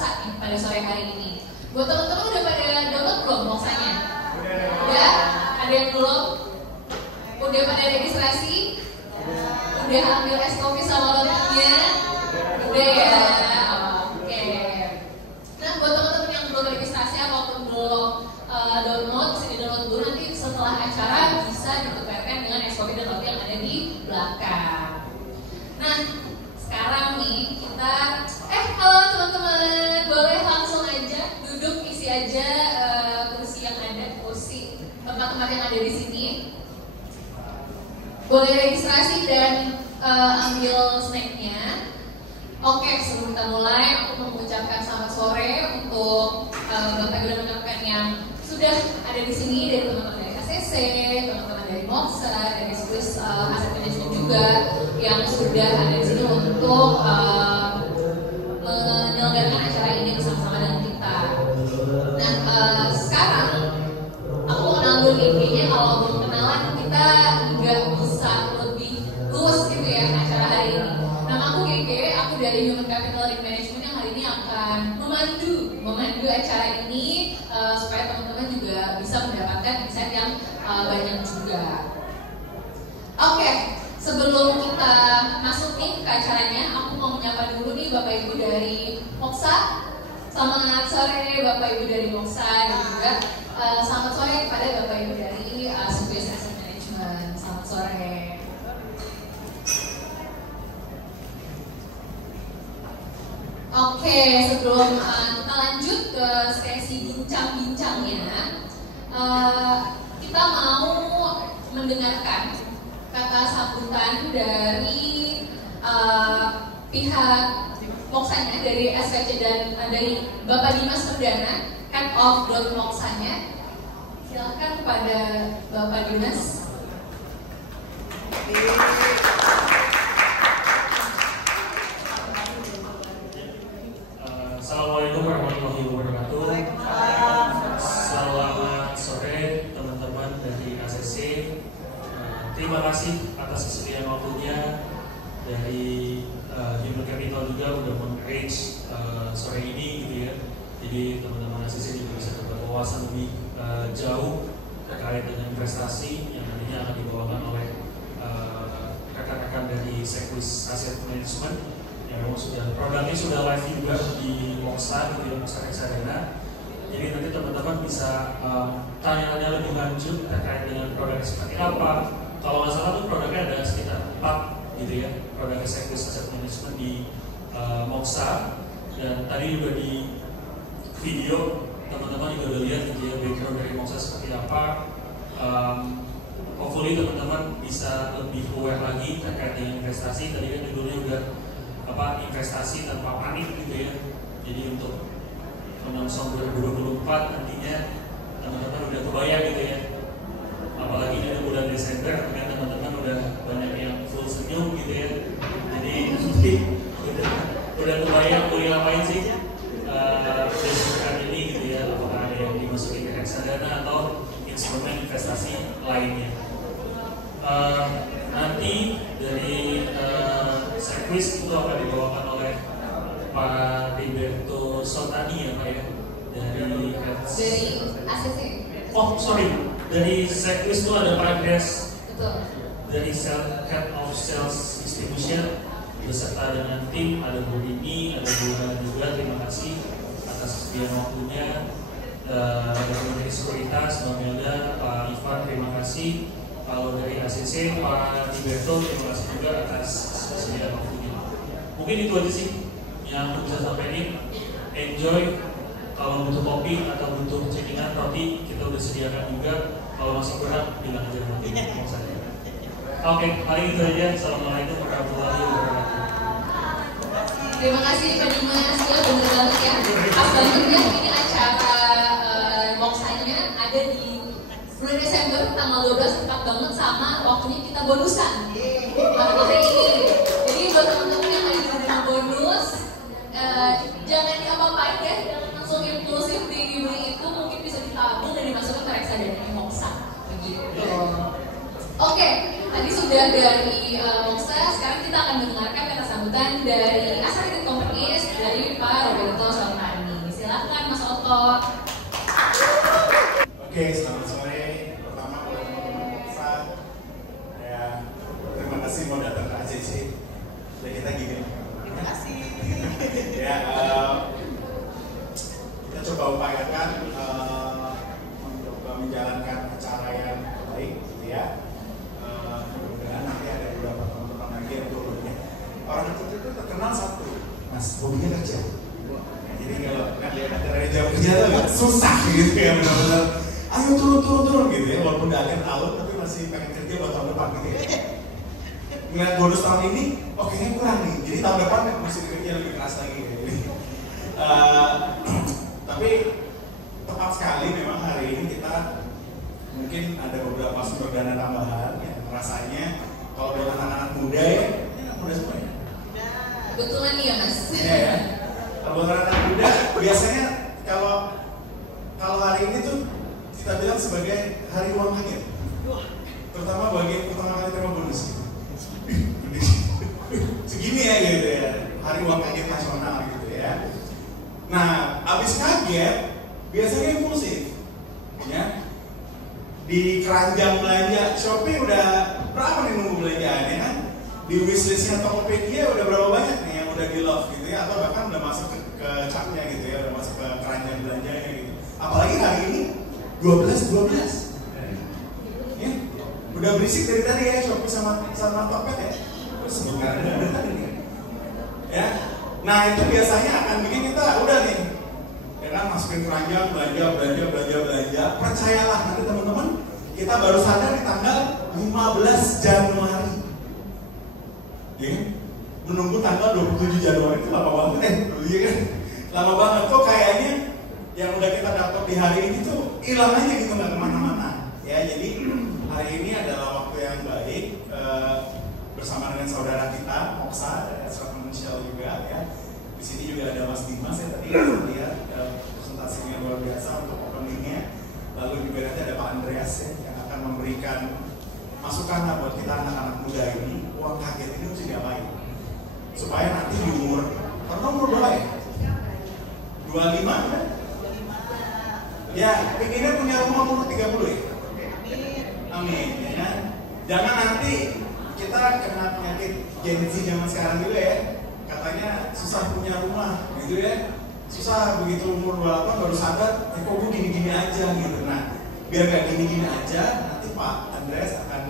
Moksa nih pada sore hari ini. Buat teman-teman udah pada download belum Moksanya? Udah? Ada yang belum? Udah pada registrasi? Udah ambil es kopi sama rotinya? Udah ya? Oke. Nah buat teman-teman yang belum registrasi ataupun belum download, bisa di-download dulu, nanti setelah acara bisa ditukarkan dengan es kopi dan roti yang ada di belakang. Nah sekarang nih kita halo teman-teman, boleh langsung aja duduk, isi aja kursi yang ada, kursi tempat-tempat yang ada di sini. Boleh registrasi dan ambil snacknya. Oke, sebelum kita mulai, aku mengucapkan selamat sore untuk Bapak Ibu dan rekan-rekan yang sudah ada di sini, dari teman-teman dari ACC, teman-teman dari Moksa, dari Swiss Asset Management juga yang sudah ada di sini untuk menyelenggarakan acara ini bersama-sama dengan kita. Nah, sekarang aku mau kenal dulu nih, kayaknya kalau belum kenalan kita nggak bisa lebih luas gitu ya acara hari ini. Nama aku Gege, aku dari Human Capital Management yang hari ini akan memandu acara ini supaya teman-teman juga bisa mendapatkan insight yang banyak juga. Oke, sebelum kita masuk nih ke acaranya, aku mau menyapa dulu nih Bapak Ibu dari Moksa. Selamat sore Bapak Ibu dari Moksa, dan juga selamat sore kepada Bapak Ibu dari Swiss Asset Management. Selamat sore. Oke, sebelum kita lanjut ke sesi bincang-bincangnya, kita mau mendengarkan kata sambutan dari pihak Moksanya, dari SPC dan dari Bapak Dimas Perdana, Head of Growth Moksanya. Silakan kepada Bapak Dimas. Assalamualaikum warahmatullahi wabarakatuh. Selamat sore teman-teman dari ACC. Terima kasih atas kesediaan waktunya dari Human Capital juga udah men-arrange sore ini gitu ya. Jadi teman-teman ACC juga bisa berwawasan lebih jauh terkait dengan investasi yang nantinya akan dibawakan oleh rekan-rekan dari Swiss Asset Management. Ya, produknya sudah live juga di Moksa, gitu ya, Moksa Reksadana. Jadi nanti teman-teman bisa tanya-tanya lebih lanjut terkait dengan produknya seperti apa. Kalau nggak salah tuh produknya ada sekitar 4 gitu ya, produk Swiss Asset Management di Moksa. Dan tadi juga di video teman-teman juga udah lihat gitu ya background dari Moksa seperti apa. Hopefully teman-teman bisa lebih aware lagi terkait dengan investasi. Tadi kan judulnya udah investasi tanpa panik gitu ya. Jadi untuk menyongsong 2024 nantinya teman-teman udah kebayang gitu ya. Apalagi ini ada bulan Desember, kan teman-teman udah banyak yang full senyum gitu ya. Jadi nanti udah kebayang mau ngapain sih Desember ini gitu ya. Apakah ada yang dimasukin ke reksadana atau instrumen investasi lainnya. Nanti dari Swiss itu akan dibawakan oleh Pak Riberto Sotani ya Pak ya, dari ACC. Oh sorry, dari Swiss itu ada Pak Andreas. Betul. Dari Head of Sales Distribution beserta dengan tim, ada Bu Dini, ada Bu Hana juga. Terima kasih atas kesediaan waktunya. Ada dari Sekuritas, Mbak Melda, Pak Ivan, terima kasih. Kalau dari ACC, Pak Riberto, terima kasih juga atas kesediaan waktunya. Mungkin itu aja sih yang aku bisa sampaikan. Enjoy. Kalau butuh kopi atau butuh cekingan roti, kita udah sediakan juga. Kalau masih kurang, bilang aja nanti mau saja. Oke, paling itu aja. Assalamualaikum warahmatullahi wabarakatuh. Terima kasih Pak Dimas, bener banget ya. Pas banget ya, ini acara Moksanya ada di bulan Desember tanggal 12, tepat banget sama waktunya kita bonusan hari ini. Jadi buat teman-teman yang lagi menerima bonus, jangan diapa-apain ya, jangan langsung impulsif dibeli itu, mungkin bisa ditabung dan dimasukkan ke reksadana Moksa begitu. Oke, tadi sudah dari Moksa, sekarang kita akan mendengarkan kata sambutan dari Asset Companies dari Pak Roberto Sotani. Suto. Oke, selamat sore. Pertama buat teman-teman Moksa, ya terima kasih mau datang ke ACC. Ya kita gini. Terima kasih. Ya, kita coba upayakan mencoba menjalankan acara yang baik, gitu ya. Mudah-mudahan nanti ada beberapa teman-teman lagi yang turunnya. Orang itu terkenal satu, Mas, hobinya kerja. Jadi kalau ada acara jam kerja tuh agak susah gitu ya, benar-benar. Ayo turun gitu ya, walaupun udah akhir tahun tapi masih pengen kerja buat tahun depan gitu ya. Ngeliat bonus tahun ini, oh kayaknya kurang nih, jadi tahun depan mesti kerja lebih keras lagi kayak gini. Tapi tepat sekali memang hari ini kita mungkin ada beberapa sumber dana tambahan ya, rasanya kalau buat anak-anak muda ya, ini anak muda semua ya. Kebetulan nih ya Mas. Iya ya. Kalau buat anak-anak muda biasanya kalau hari ini tuh kita bilang sebagai hari uang kaget, terutama bagi pertama kali terima bonus gitu. Segini ya gitu ya, hari uang kaget nasional gitu ya. Nah, abis kaget biasanya impulsif ya. Di keranjang belanja Shopee udah berapa nih nunggu belanjaannya kan? Di wishlistnya Tokopedia udah berapa banyak nih yang udah di love gitu ya, atau bahkan udah masuk ke capnya gitu ya, udah masuk ke keranjang belanjanya gitu. Apalagi hari ini 12 ya, udah berisik dari tadi ya Shopee sama Tokped ya. Terus sebentar ada tadi nih. Ya. Nah, itu biasanya akan bikin kita udah nih. Ya kan masukin keranjang belanja. Percayalah nanti teman-teman, kita baru sadar di tanggal 15 Januari. Ya. Menunggu tanggal 27 Januari itu lama banget iya kan? Lama banget kok kayaknya yang udah kita dapat di hari ini tuh hilang aja gitu, nggak kemana-mana ya. Jadi hari ini adalah waktu yang baik bersama dengan saudara kita Moksa dari Astra Financial juga ya. Di sini juga ada Mas Dimas ya, tadi lihat presentasinya luar biasa untuk openingnya. Lalu juga nanti ada Pak Andreas ya, yang akan memberikan masukan buat kita anak-anak muda ini, uang kaget ini mesti diapain supaya nanti di umur berapa ya? 25 kan? Ya, pengennya punya rumah umur 30 ya? Amin, ya kan? Jangan nanti kita kena penyakit Gen Z zaman sekarang juga ya. Katanya susah punya rumah, gitu ya. Susah begitu umur 28 baru sadar, kok gue gini-gini aja gitu. Nah, biar gak gini-gini aja, nanti Pak Andreas akan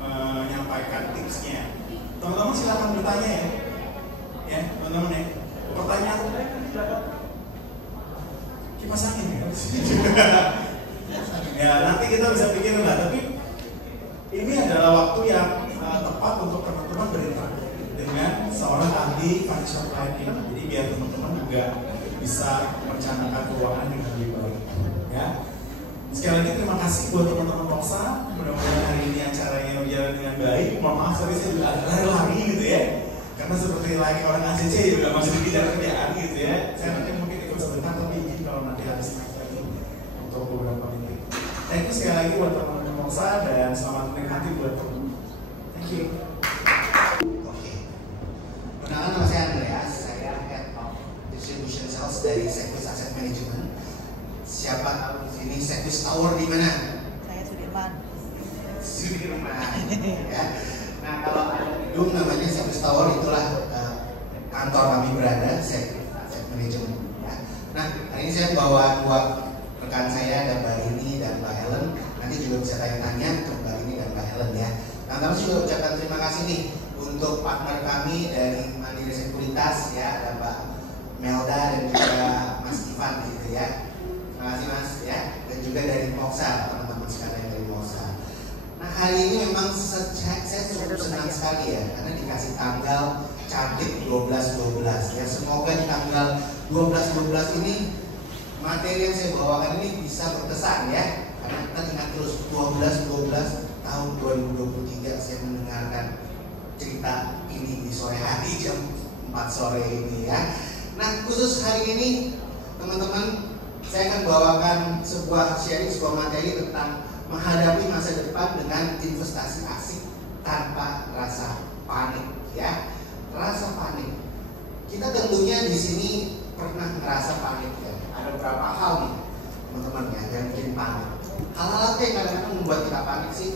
menyampaikan tipsnya. Teman-teman silakan bertanya ya. Ya, teman-teman ya. Pertanyaan kipas angin ya. Ya, nanti kita bisa pikirin lah, tapi ini adalah waktu yang tepat untuk teman-teman berinteraksi dengan seorang ahli financial planning. Jadi biar teman-teman juga bisa merencanakan keuangan dengan lebih baik. Ya. Sekali lagi terima kasih buat teman-teman Moksa. Mudah-mudahan hari ini acaranya berjalan dengan baik. Mohon maaf tadi saya juga ada lari gitu ya. Karena seperti lagi orang ACC juga masih dikejar kerjaan gitu ya. Saya nanti mungkin ikut sebentar, tapi izin kalau nanti habis naik lagi untuk beberapa menit. Thank you sekali lagi buat teman-teman Moksa dan selamat menikmati buat teman-teman. Thank you. Oke. Perkenalkan, nama saya Andreas, saya Head of Distribution Sales dari Sequis Asset Management. Siapa tahu di sini Sequis Tower di mana? Saya Sudirman. Ya. Nah, kalau ada gedung namanya Sequis Tower, itulah kantor kami berada, Sequis Asset Management. Ya. Nah, hari ini saya bawa dua rekan saya, ada Mbak Rini dan Mbak Helen. Nanti juga bisa tanya-tanya ke Mbak Rini dan Mbak Helen ya. Nah, kami juga ucapkan terima kasih nih untuk partner kami dari Mandiri Sekuritas ya, ada Mbak Melda dan juga Mas Ivan gitu ya. Terima kasih Mas ya. Dan juga dari Moksa, teman-teman sekalian dari Moksa. Nah, hari ini memang saya cukup senang sekali ya, karena dikasih tanggal cantik 12-12 ya. Semoga di tanggal 12-12 ini materi yang saya bawakan ini bisa berkesan ya. Karena kita ingat terus 12-12 tahun 2023 saya mendengarkan cerita ini di sore hari jam 4 sore ini ya. Nah, khusus hari ini teman-teman, saya akan bawakan sebuah materi tentang menghadapi masa depan dengan investasi asik tanpa rasa panik ya. Rasa panik. Kita tentunya di sini pernah ngerasa panik ya? Ada beberapa hal nih teman-teman ya yang bikin panik. Hal-hal apa yang kadang-kadang membuat kita panik sih?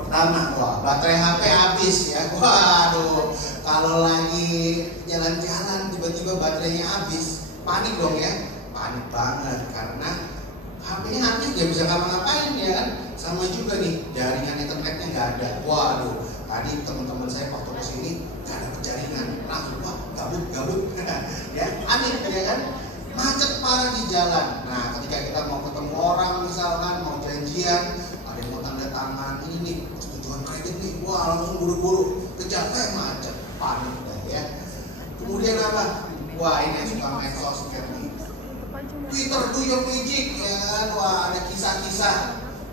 Pertama, wah baterai HP habis ya. Waduh, kalau lagi jalan-jalan tiba-tiba baterainya habis, panik dong ya. Panik banget karena HP-nya habis, dia bisa ngapa-ngapain ya kan? Sama juga nih, jaringan internetnya nggak ada. Waduh, tadi teman-teman saya waktu kesini nggak ada jaringan, langsung wah gabut ya, panik ya kan? Macet parah di jalan. Nah, ketika kita mau ketemu orang misalkan, mau janjian, ada yang mau tanda tangan, ini nih persetujuan kredit nih, wah langsung buru-buru kejar, macet, panik dah ya. Kemudian apa? Wah ini yang suka main sosmed nih, Twitter do your magic ya kan? Wah ada kisah-kisah,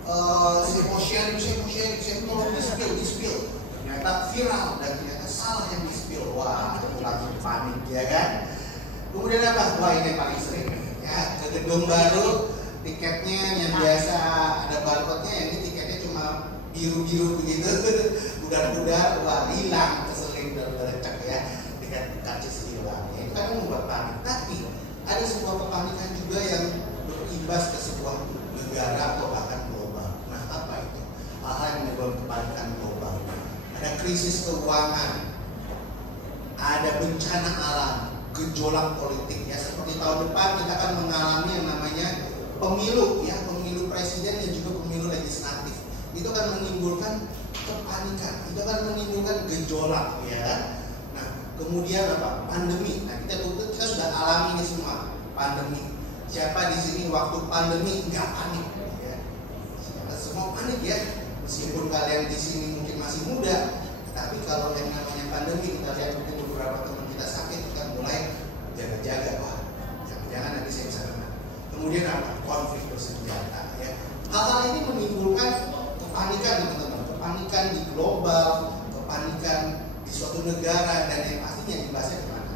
saya mau share, saya tolong di-spill, ternyata viral dan ternyata salah yang di-spill, wah itu langsung panik ya kan? Kemudian apa? Wah ini paling sering ya, ke gedung baru, tiketnya yang biasa ada barcode-nya, yang ini tiketnya cuma biru-biru begitu, pudar-pudar, wah hilang, keselip dan lecek ya, tiket karcis hilang. Ya, itu kan membuat panik. Tapi ada sebuah kepanikan juga yang berimbas ke sebuah negara atau bahkan global. Nah apa itu? Hal-hal yang menyebabkan kepanikan global. Ada krisis keuangan, ada bencana alam, gejolak politik ya, seperti tahun depan kita akan mengalami yang namanya pemilu ya, pemilu presiden dan juga pemilu legislatif. Itu akan menimbulkan kepanikan, itu akan menimbulkan gejolak ya. Nah kemudian apa? Pandemi. Nah kita sudah alami ini semua, pandemi. Siapa di sini waktu pandemi nggak panik ya? Semua panik ya, meskipun kalian di sini mungkin masih muda, tapi kalau yang namanya pandemi kita lihat mungkin beberapa teman kita sakit, kita mulai jaga-jaga, wah jangan nanti saya bisa kena. Kemudian apa? Konflik bersenjata ya. Hal-hal ini menimbulkan kepanikan teman-teman, kepanikan di global, kepanikan di suatu negara, dan yang pastinya dibahasnya kemana?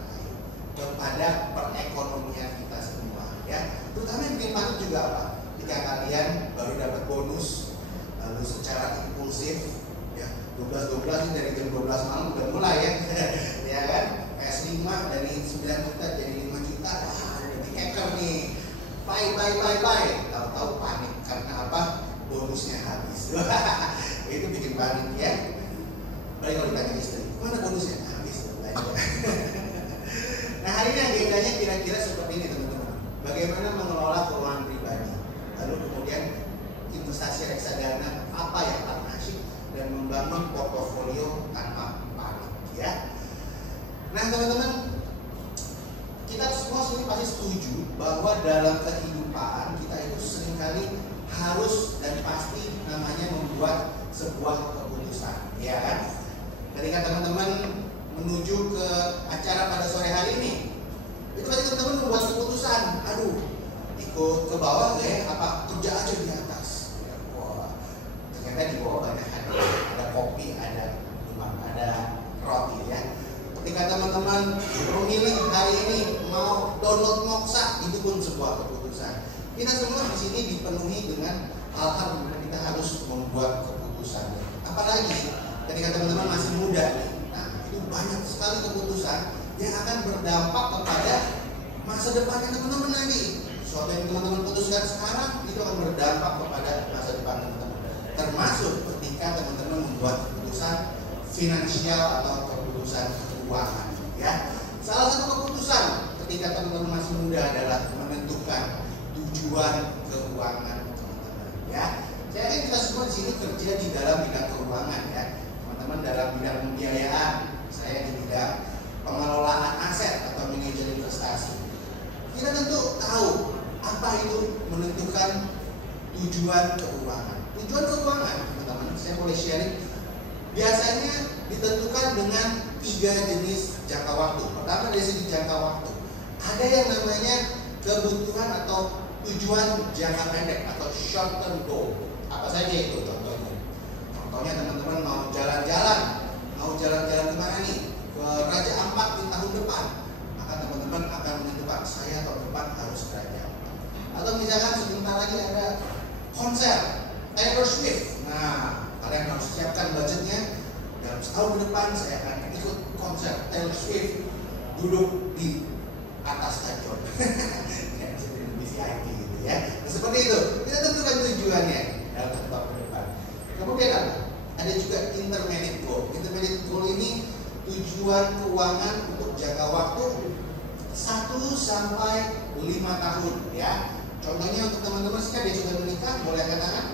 Kepada perekonomian kita semua ya. Terutama yang bikin panik juga apa? Jika kalian baru dapat bonus, lalu secara impulsif ya, 12 dari jam 12 malam udah mulai ya ya kan? PS5 dari 9 juta jadi 5 juta, udah di-hacker nih, buy, tahu-tahu panik karena apa? Bonusnya habis. Itu bikin panik ya. Baik kalau ditanya istri, mana bonusnya? Habis belanja. Nah hari ini agendanya kira-kira seperti ini teman-teman. Bagaimana mengelola keuangan pribadi, lalu kemudian investasi reksadana apa yang partnership, dan membangun portofolio tanpa panik ya. Nah teman-teman, kita semua sini pasti setuju bahwa dalam kehidupan kita itu seringkali harus dan pasti namanya membuat sebuah keputusan, ya kan? Ketika teman-teman menuju ke acara pada sore hari ini, itu pasti teman-teman membuat keputusan, aduh, ikut ke bawah nggak ya? Apa kerja aja di atas? Wah, ternyata di bawah banyak ada kopi, ada roti ya. Ketika teman-teman memilih hari ini mau download Moksa, itu pun sebuah keputusan. Kita semua di sini dipenuhi dengan hal-hal yang kita harus membuat keputusan. Apalagi ketika teman-teman masih muda, nah itu banyak sekali keputusan yang akan berdampak kepada masa depannya teman-teman nanti. Sesuatu yang teman-teman putuskan sekarang itu akan berdampak kepada masa depan teman-teman. Termasuk ketika teman-teman membuat keputusan finansial atau keputusan keuangan ya. Salah satu keputusan ketika teman-teman masih muda adalah menentukan tujuan keuangan teman-teman ya. Saya yakin kita semua di sini kerja di dalam bidang keuangan ya. Teman-teman dalam bidang pembiayaan, saya di bidang pengelolaan aset atau manajer investasi. Kita tentu tahu apa itu menentukan tujuan keuangan. Tujuan keuangan teman-teman, saya boleh sharing, biasanya ditentukan dengan 3 jenis jangka waktu. Pertama dari segi jangka waktu, ada yang namanya kebutuhan atau tujuan jangka pendek atau short term goal. Apa saja itu contohnya? Contohnya teman-teman mau jalan-jalan kemana nih? Ke Raja Ampat di tahun depan. Maka teman-teman akan menentukan, saya tahun depan harus ke Raja Ampat. Atau misalkan sebentar lagi ada konser Taylor Swift. Nah, kalian harus siapkan budgetnya. Dalam setahun ke depan saya akan ikut konser Taylor Swift, duduk di atas 1 sampai 5 tahun ya. Contohnya untuk teman-teman sekalian yang sudah menikah, boleh angkat tangan?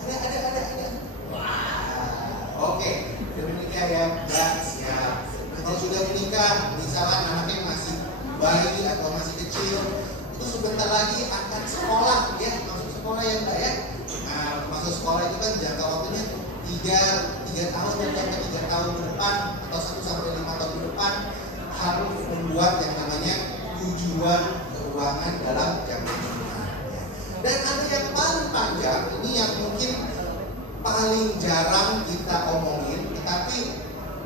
Ada. Wah, oke. Sudah menikah ya? Ya, siap. Kalau sudah menikah, misalkan anaknya masih bayi atau masih kecil, itu sebentar lagi akan sekolah ya, masuk sekolah ya Mbak ya. Nah, masuk sekolah itu kan jangka waktunya 3 tahun sampai 3 tahun ke depan atau 1 sampai 5 tahun ke depan harus membuat yang namanya tujuan keuangan dalam jangka menengah. Ya. Dan ada yang paling panjang, ini yang mungkin paling jarang kita omongin, tetapi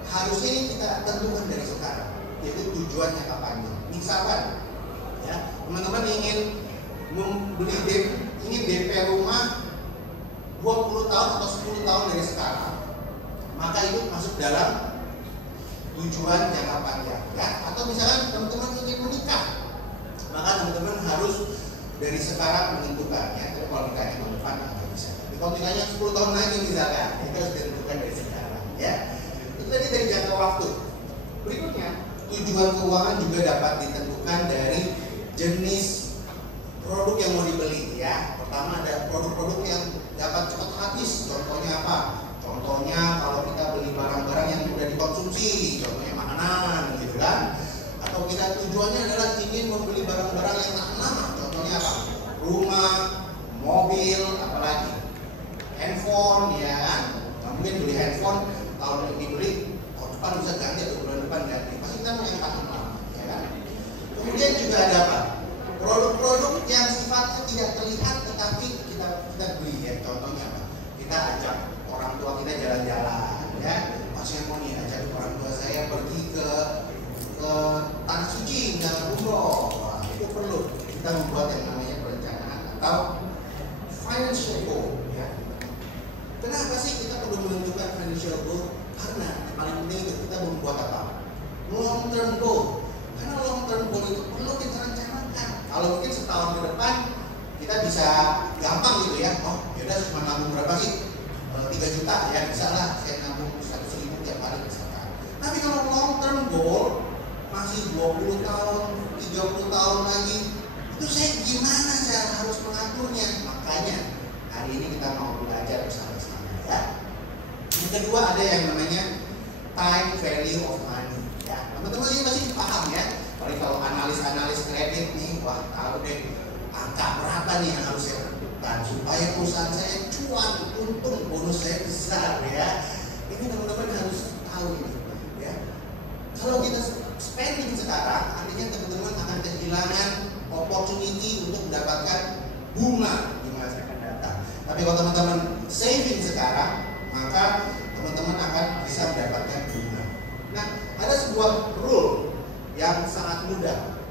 harusnya ini kita tentukan dari sekarang, yaitu tujuan jangka panjang. Misalkan, ya teman-teman ingin DP rumah 20 tahun atau 10 tahun dari sekarang, maka itu masuk dalam tujuan jangka panjang ya. Atau misalkan teman-teman ingin menikah, maka teman-teman harus dari sekarang menentukannya. Tapi kalau nikahnya tahun depan nggak bisa. Tapi kalau nikahnya 10 tahun lagi misalkan, itu harus ditentukan dari sekarang ya. Itu tadi dari jangka waktu. Berikutnya, tujuan keuangan juga dapat ditentukan dari jenis produk yang mau dibeli ya. Pertama ada produk-produk yang dapat cepat habis. Contohnya apa? Contohnya kalau kita beli barang-barang yang mudah dikonsumsi, contohnya makanan gitu kan. Atau kita tujuannya adalah ingin membeli barang-barang yang tahan lama. Contohnya apa? Rumah, mobil, apalagi handphone ya kan. Nah, mungkin beli handphone tahun ini beli, tahun depan bisa ganti atau bulan depan ganti. Pasti kita mau yang tahan lama ya kan. Kemudian juga ada apa? Produk-produk yang sifatnya tidak terlihat tetapi kita beli ya. Contohnya apa? Kita ajak orang tua kita jalan-jalan ya. Maksudnya mau nih ajak orang tua saya pergi ke tanah suci, jalan umroh. Wah, itu perlu kita membuat yang namanya perencanaan atau financial goal ya. Kenapa sih kita perlu menentukan financial goal? Karena yang paling penting itu kita membuat apa? Long term goal. Karena long term goal itu perlu kita rencanakan. Kalau mungkin setahun ke depan kita bisa gampang gitu ya. Oh, yaudah cuma nabung berapa sih? 3 juta ya, bisa lah saya nabung 100.000 tiap hari misalkan. Tapi kalau long term goal masih 20 tahun, 30 tahun lagi, itu saya gimana saya harus mengaturnya? Makanya hari ini kita mau belajar bersama-sama ya. Yang kedua ada yang namanya time value of money ya. Teman-teman ini pasti paham ya. Apalagi kalau analis kredit nih, wah tahu deh angka berapa nih yang harus saya tentukan supaya perusahaan saya cuan, untung, bonus saya besar ya. Ini teman-teman harus tahu ini ya. Kalau kita spending sekarang, artinya teman-teman akan kehilangan opportunity untuk mendapatkan bunga di masa akan datang. Tapi kalau teman-teman saving sekarang, maka teman-teman akan bisa mendapatkan bunga. Nah, ada sebuah rule yang sangat mudah,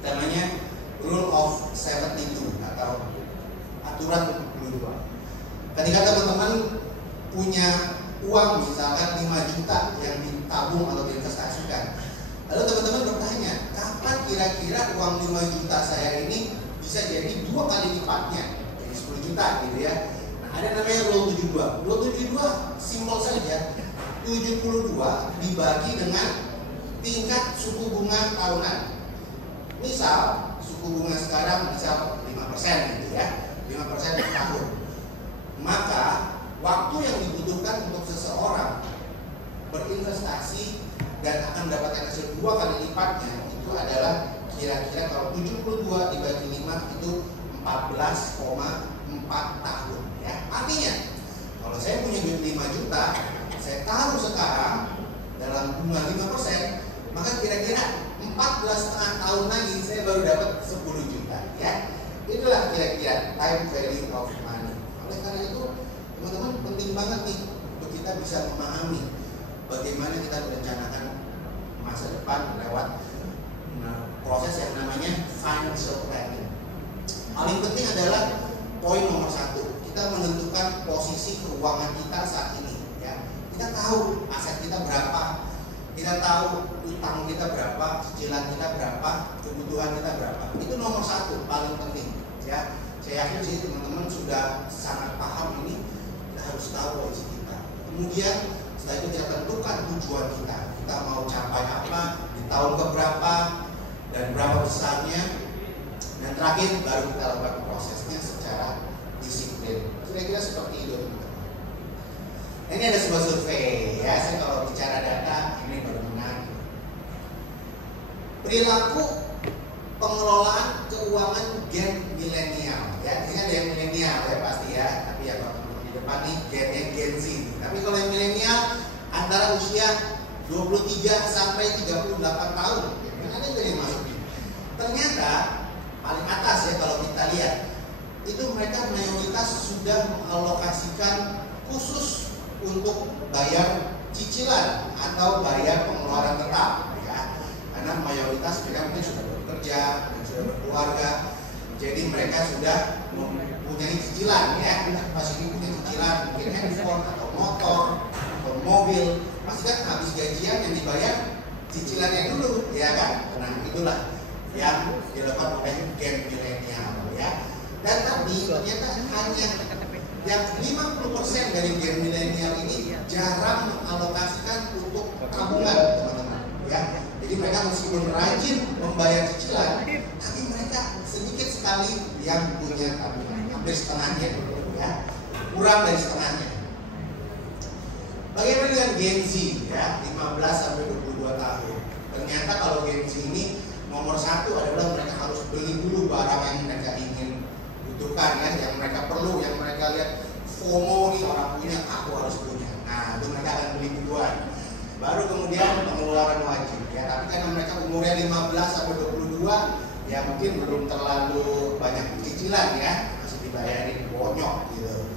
namanya rule of 72 atau aturan 72. Ketika teman-teman punya uang misalkan 5 juta yang ditabung atau diinvestasikan, lalu teman-teman bertanya, kapan kira-kira uang 5 juta saya ini bisa jadi 2 kali lipatnya, jadi 10 juta gitu ya. Nah, ada namanya rule 72. Rule 72 simpel saja, 72 dibagi dengan tingkat suku bunga tahunan. Misal suku bunga sekarang misal 5% gitu ya, 5% per tahun. Maka waktu yang dibutuhkan untuk seseorang berinvestasi dan akan mendapatkan hasil 2 kali lipatnya itu adalah kira-kira kalau 72 dibagi 5 itu 14,4 tahun ya. Artinya kalau saya punya duit 5 juta, saya taruh sekarang dalam bunga 5%, maka kira-kira 14,5 tahun lagi saya baru dapat 10 juta ya. Itulah kira-kira time value of money. Oleh karena itu teman-teman penting banget nih untuk kita bisa memahami bagaimana kita merencanakan masa depan lewat proses yang namanya financial planning. Paling penting adalah poin nomor 1, kita menentukan posisi keuangan kita saat ini ya. Kita tahu aset kita berapa, kita tahu utang kita berapa, cicilan kita berapa, kebutuhan kita berapa. Itu nomor 1 paling penting ya. Saya yakin sih teman-teman sudah sangat paham ini. Kita harus tahu posisi kita. Kemudian setelah itu kita tentukan tujuan kita. Kita mau capai apa di tahun keberapa, dan berapa besarnya. Dan terakhir baru kita lakukan prosesnya secara disiplin. Kira-kira seperti itu teman-teman. Ini ada sebuah survei ya. Saya kalau bicara data ini baru menarik. Perilaku pengelolaan keuangan gen milenial ya. Ini ada yang milenial ya pasti ya. Tapi ya kalau teman-teman di depan nih gennya Gen Z. Tapi kalau yang milenial antara usia 23 sampai 38 tahun. Ada yang jadi masukin. Ternyata paling atas ya kalau kita lihat itu mereka mayoritas sudah mengalokasikan khusus untuk bayar cicilan atau bayar pengeluaran tetap ya. Karena mayoritas mereka mungkin sudah bekerja dan sudah berkeluarga, jadi mereka sudah mempunyai cicilan ya. Pasti punya cicilan mungkin handphone atau motor atau mobil, pasti kan habis gajian yang dibayar cicilannya dulu ya kan. Nah itulah yang dilakukan oleh gen milenial ya. Dan tapi ternyata hanya yang 50% dari gen milenial ini jarang mengalokasikan untuk tabungan teman-teman ya. Jadi mereka meskipun rajin membayar cicilan, tapi mereka sedikit sekali yang punya tabungan, hampir setengahnya ya, kurang dari setengahnya. Bagaimana dengan Gen Z ya, 15 sampai 22 tahun. Ternyata kalau Gen Z ini nomor satu adalah mereka harus beli dulu barang yang mereka ingin butuhkan ya, yang mereka perlu, yang mereka lihat FOMO nih, orang punya, aku harus punya. Nah itu mereka akan beli duluan. Baru kemudian pengeluaran wajib ya, tapi karena mereka umurnya 15 sampai 22 ya mungkin belum terlalu banyak cicilan ya, masih dibayarin bonyok gitu.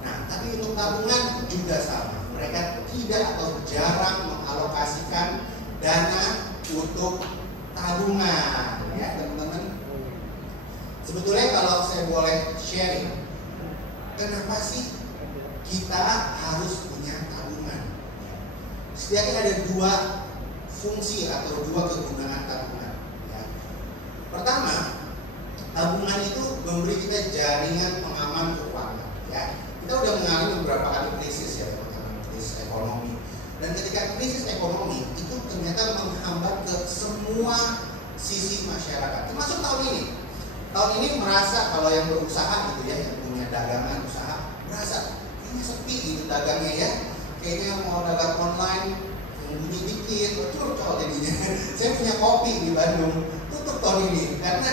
Nah tapi untuk tabungan juga sama, mereka tidak atau jarang mengalokasikan dana untuk tabungan ya teman-teman. Sebetulnya kalau saya boleh sharing, kenapa sih kita harus punya tabungan? Setidaknya ada dua fungsi atau dua kegunaan tabungan ya. Pertama, tabungan itu memberi kita jaringan pengaman keuangan ya. Kita udah mengalami beberapa kali krisis ya teman-teman, krisis ekonomi. Dan ketika krisis ekonomi itu ternyata menghambat ke semua sisi masyarakat, termasuk tahun ini. Tahun ini merasa kalau yang berusaha gitu ya, yang punya dagangan usaha, merasa kayaknya sepi gitu dagangnya ya. Kayaknya mau dagang online, bunyi dikit, curcol jadinya. Saya punya kopi di Bandung, tutup tahun ini karena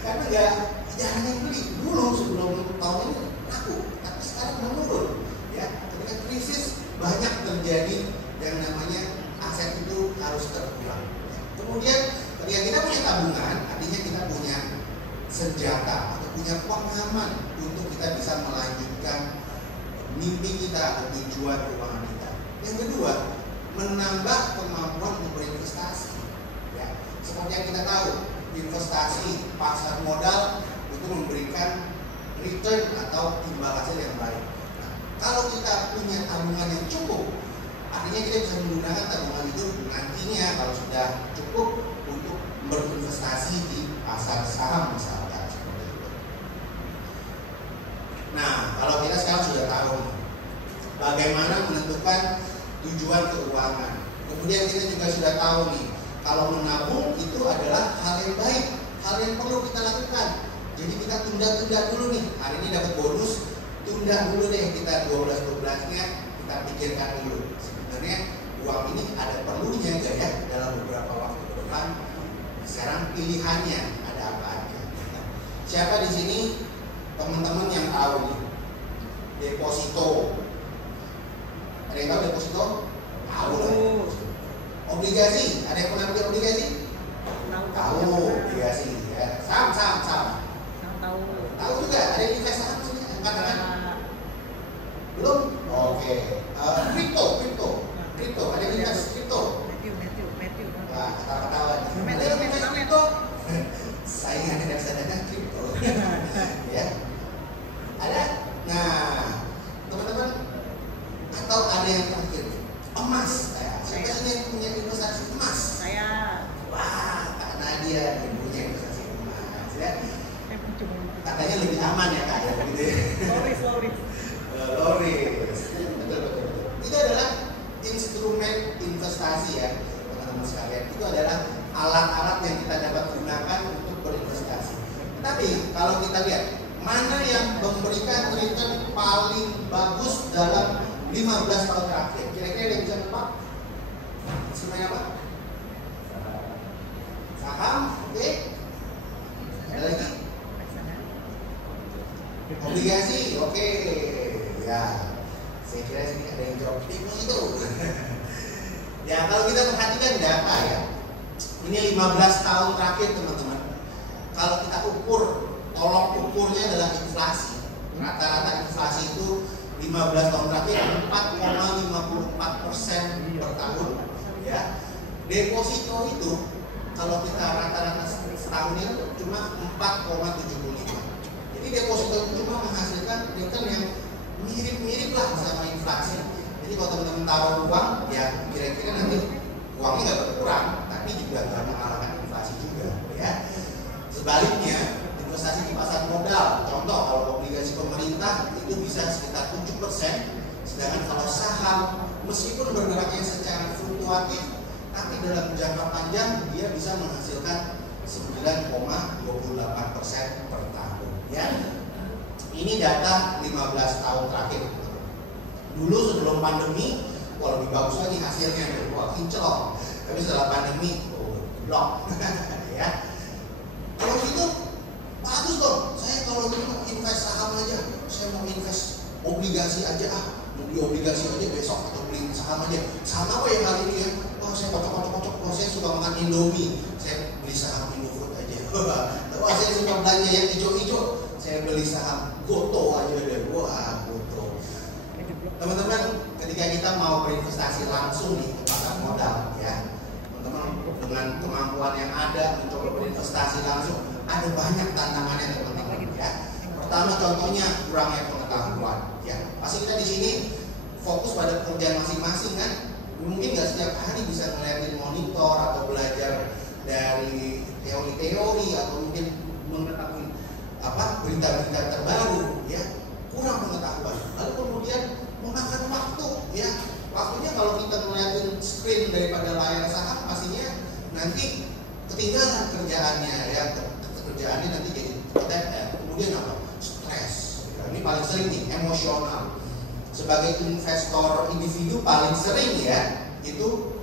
nggak jarang yang beli. Dulu sebelum tahun ini laku, tapi sekarang menurun. Ya, ketika krisis banyak terjadi yang namanya aset itu harus terpulang. Kemudian ketika kita punya tabungan, artinya kita punya senjata atau punya pengaman untuk kita bisa melanjutkan mimpi kita atau tujuan keuangan kita. Yang kedua, menambah kemampuan untuk berinvestasi. Ya, seperti yang kita tahu, investasi pasar modal itu memberikan return atau imbal hasil yang baik. Nah, kalau kita punya tabungan yang cukup, artinya kita bisa menggunakan tabungan itu nantinya kalau sudah cukup untuk berinvestasi di pasar saham misalkan seperti itu. Nah, kalau kita sekarang sudah tahu bagaimana menentukan tujuan keuangan. Kemudian kita juga sudah tahu nih, kalau menabung itu adalah hal yang baik, hal yang perlu kita lakukan. Jadi kita tunda-tunda dulu nih. Hari ini dapat bonus, tunda dulu deh kita 12-12-nya kita pikirkan dulu. Sebenarnya uang ini ada perlunya enggak ya dalam beberapa waktu ke depan. Sekarang pilihannya ada apa aja. Siapa di sini teman-teman yang tahu nih deposito? Ada yang tahu deposito? Tahu lah. Obligasi, ada yang pernah beli obligasi? Tahu obligasi ya. Saham. Tahu juga, ada yang investasi saham sini? Angkat tangan. Belum? Oke. Kripto, ada yang investasi kripto? Matthew. Wah, ketawa-ketawa nih. Ada yang investasi kripto? Saingan dengan sadana kripto. Ya. Ada? Nah, teman-teman, atau ada yang terakhir emas. Siapa sih yang punya investasi emas? Saya. Wah, Kak Nadia yang punya investasi emas ya. Katanya lebih aman ya Kak ya, gitu ya. Loris. Betul. Itu adalah instrumen investasi ya teman-teman sekalian. Itu alat-alat yang kita dapat gunakan untuk berinvestasi. Tapi kalau kita lihat mana yang memberikan return paling bagus dalam 15 tahun terakhir, kira-kira yang bisa nebak? Sebenarnya apa? Saham, oke? Ada lagi? Obligasi, oke? Ya, saya kira sini ada yang jawab itu. Ya, kalau kita perhatikan data ya, ini 15 tahun terakhir teman-teman. Kalau kita ukur, tolok ukurnya adalah inflasi. Rata-rata inflasi itu 15 tahun terakhir 4,54% per tahun. Ya, deposito itu kalau kita rata-rata setahun itu cuma 4,75. Jadi deposito itu cuma menghasilkan return yang mirip-mirip lah sama inflasi. Jadi kalau teman-teman taruh uang, ya kira-kira nanti uangnya nggak berkurang, tapi juga nggak mengalahkan inflasi juga, ya. Sebaliknya, investasi di pasar modal, contoh kalau obligasi pemerintah itu bisa sekitar 7%, sedangkan kalau saham meskipun bergeraknya secara fluktuatif, tapi dalam jangka panjang dia bisa menghasilkan 9,28% per tahun, ya. Ini data 15 tahun terakhir. Dulu sebelum pandemi, wah lebih bagus lagi hasilnya, wah kinclong. Tapi setelah pandemi, blok, ya. Kalau gitu bagus dong. Saya kalau gitu invest saham aja, saya mau invest obligasi aja mau beli obligasi aja besok atau beli saham aja. Sama kok yang hari ini ya. Oh saya kocok. Oh saya suka makan Indomie, saya beli saham Indofood aja. Wah saya suka belanja yang hijau-hijau, saya beli saham Goto aja deh. Wah Goto. Teman-teman, ketika kita mau berinvestasi langsung di pasar modal, ya, teman-teman dengan kemampuan yang ada mencoba berinvestasi langsung, ada banyak tantangannya teman-teman. Ya, pertama contohnya kurangnya pengetahuan. Ya, pasti kita di sini fokus pada pekerjaan masing-masing kan. Mungkin nggak setiap hari bisa ngeliatin monitor atau belajar dari teori-teori atau mungkin mengetahui berita-berita terbaru. Ya, kurang pengetahuan. Lalu kemudian memakan waktu, ya. Waktunya kalau kita ngeliatin screen daripada layar saham, pastinya nanti ketinggalan kerjaannya, ya. Kerjaannya nanti jadi keteter. Kemudian apa? Stres. Ya, ini paling sering nih, emosional. Sebagai investor individu paling sering ya itu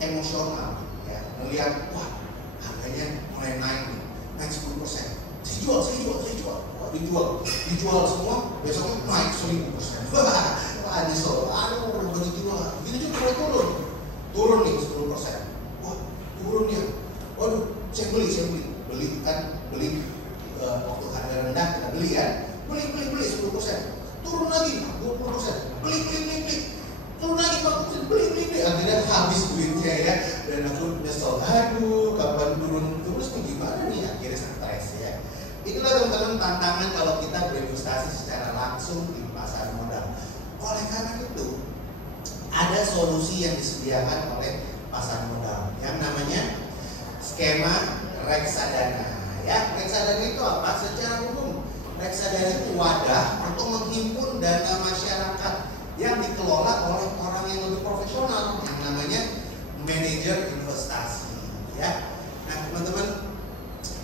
emosional. Ya, melihat wah harganya mulai naik 10%. Saya jual. Dijual semua, besoknya naik 1000%. Wah, nyesel. Aduh, udah dijual. Gini juga mulai turun nih 10%. Wah, turun dia. Waduh, saya beli waktu harga rendah kita beli kan. Beli 10%. Turun lagi 20%. Beli. Turun lagi 40%. Beli. Akhirnya habis duitnya ya. Dan aku nyesel. Aduh, kapan turun terus nih gimana nih? Akhirnya stres ya. Itulah teman-teman tantangan kalau kita berinvestasi secara langsung di pasar modal. Oleh karena itu, ada solusi yang disediakan oleh pasar modal yang namanya skema reksadana. Ya, reksadana itu apa? Secara umum, reksadana itu wadah untuk menghimpun dana masyarakat yang dikelola oleh orang yang lebih profesional yang namanya manajer investasi. Ya, nah teman-teman.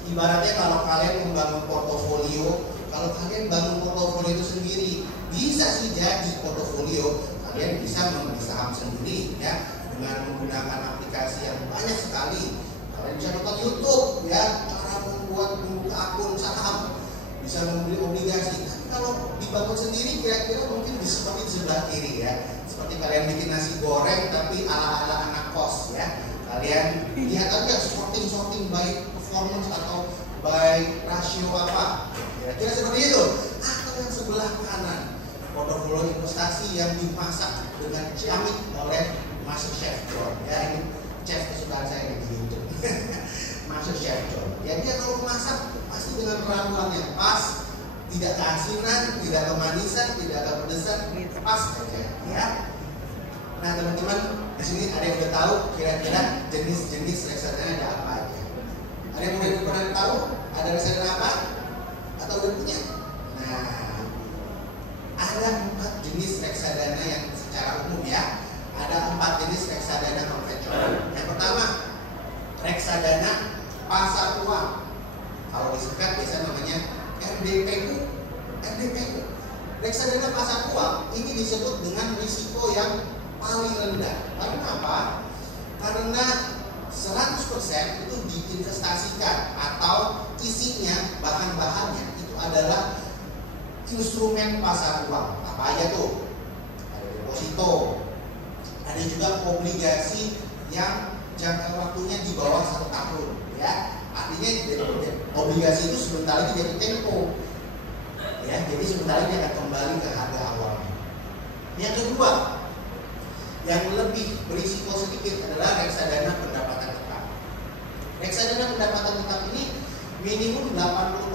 Ibaratnya kalau kalian membangun portofolio, kalau kalian bangun portofolio itu sendiri, bisa sih jadi portofolio kalian bisa membeli saham sendiri ya dengan menggunakan aplikasi yang banyak sekali. Kalian bisa nonton YouTube ya cara membuka akun saham, bisa membeli obligasi. Tapi kalau dibangun sendiri kira-kira mungkin seperti di sebelah kiri ya, seperti kalian bikin nasi goreng tapi ala-ala anak kos ya. Kalian lihat aja sorting baik performance atau by rasio apa, kira-kira seperti itu. Atau yang sebelah kanan, portofolio investasi yang dimasak dengan ciamik oleh Master Chef John. Ya ini chef kesukaan saya di YouTube. Master Chef John. Ya dia kalau masak pasti dengan ramuan yang pas, tidak keasinan, tidak kemanisan, tidak kepedesan, pas saja. Ya. Nah teman-teman, di sini ada yang udah tahu kira-kira jenis-jenis reksadana ada apa aja? Ada yang udah pernah tahu ada reksadana apa? Atau udah punya? Nah, ada 4 jenis reksadana yang secara umum ya. Ada 4 jenis reksadana konvensional. Yang pertama, reksadana pasar uang. Kalau disingkat biasanya namanya RDPU. RDPU. Reksadana pasar uang ini disebut dengan risiko yang paling rendah. Karena apa? Karena 100% itu diinvestasikan atau isinya, bahan-bahannya itu adalah instrumen pasar uang. Apa aja tuh? Ada deposito, ada juga obligasi yang jangka waktunya di bawah 1 tahun, ya. Artinya obligasi itu sebentar lagi jadi tempo, ya. Jadi sebentar lagi akan kembali ke harga awalnya. Yang kedua, yang lebih berisiko sedikit adalah reksadana pendapatan tetap. Reksadana pendapatan tetap ini minimum 80%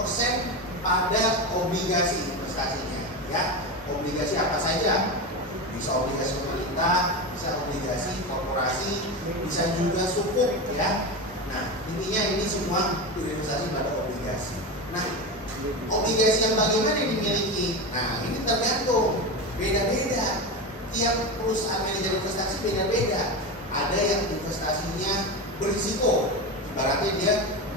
pada obligasi investasinya, ya. Obligasi apa saja? Bisa obligasi pemerintah, bisa obligasi korporasi, bisa juga sukuk, ya. Nah, intinya ini semua investasi pada obligasi. Nah, obligasi yang bagaimana yang dimiliki? Nah, ini tergantung, beda-beda. Tiap perusahaan manajer investasi beda-beda. Ada yang investasinya berisiko, ibaratnya dia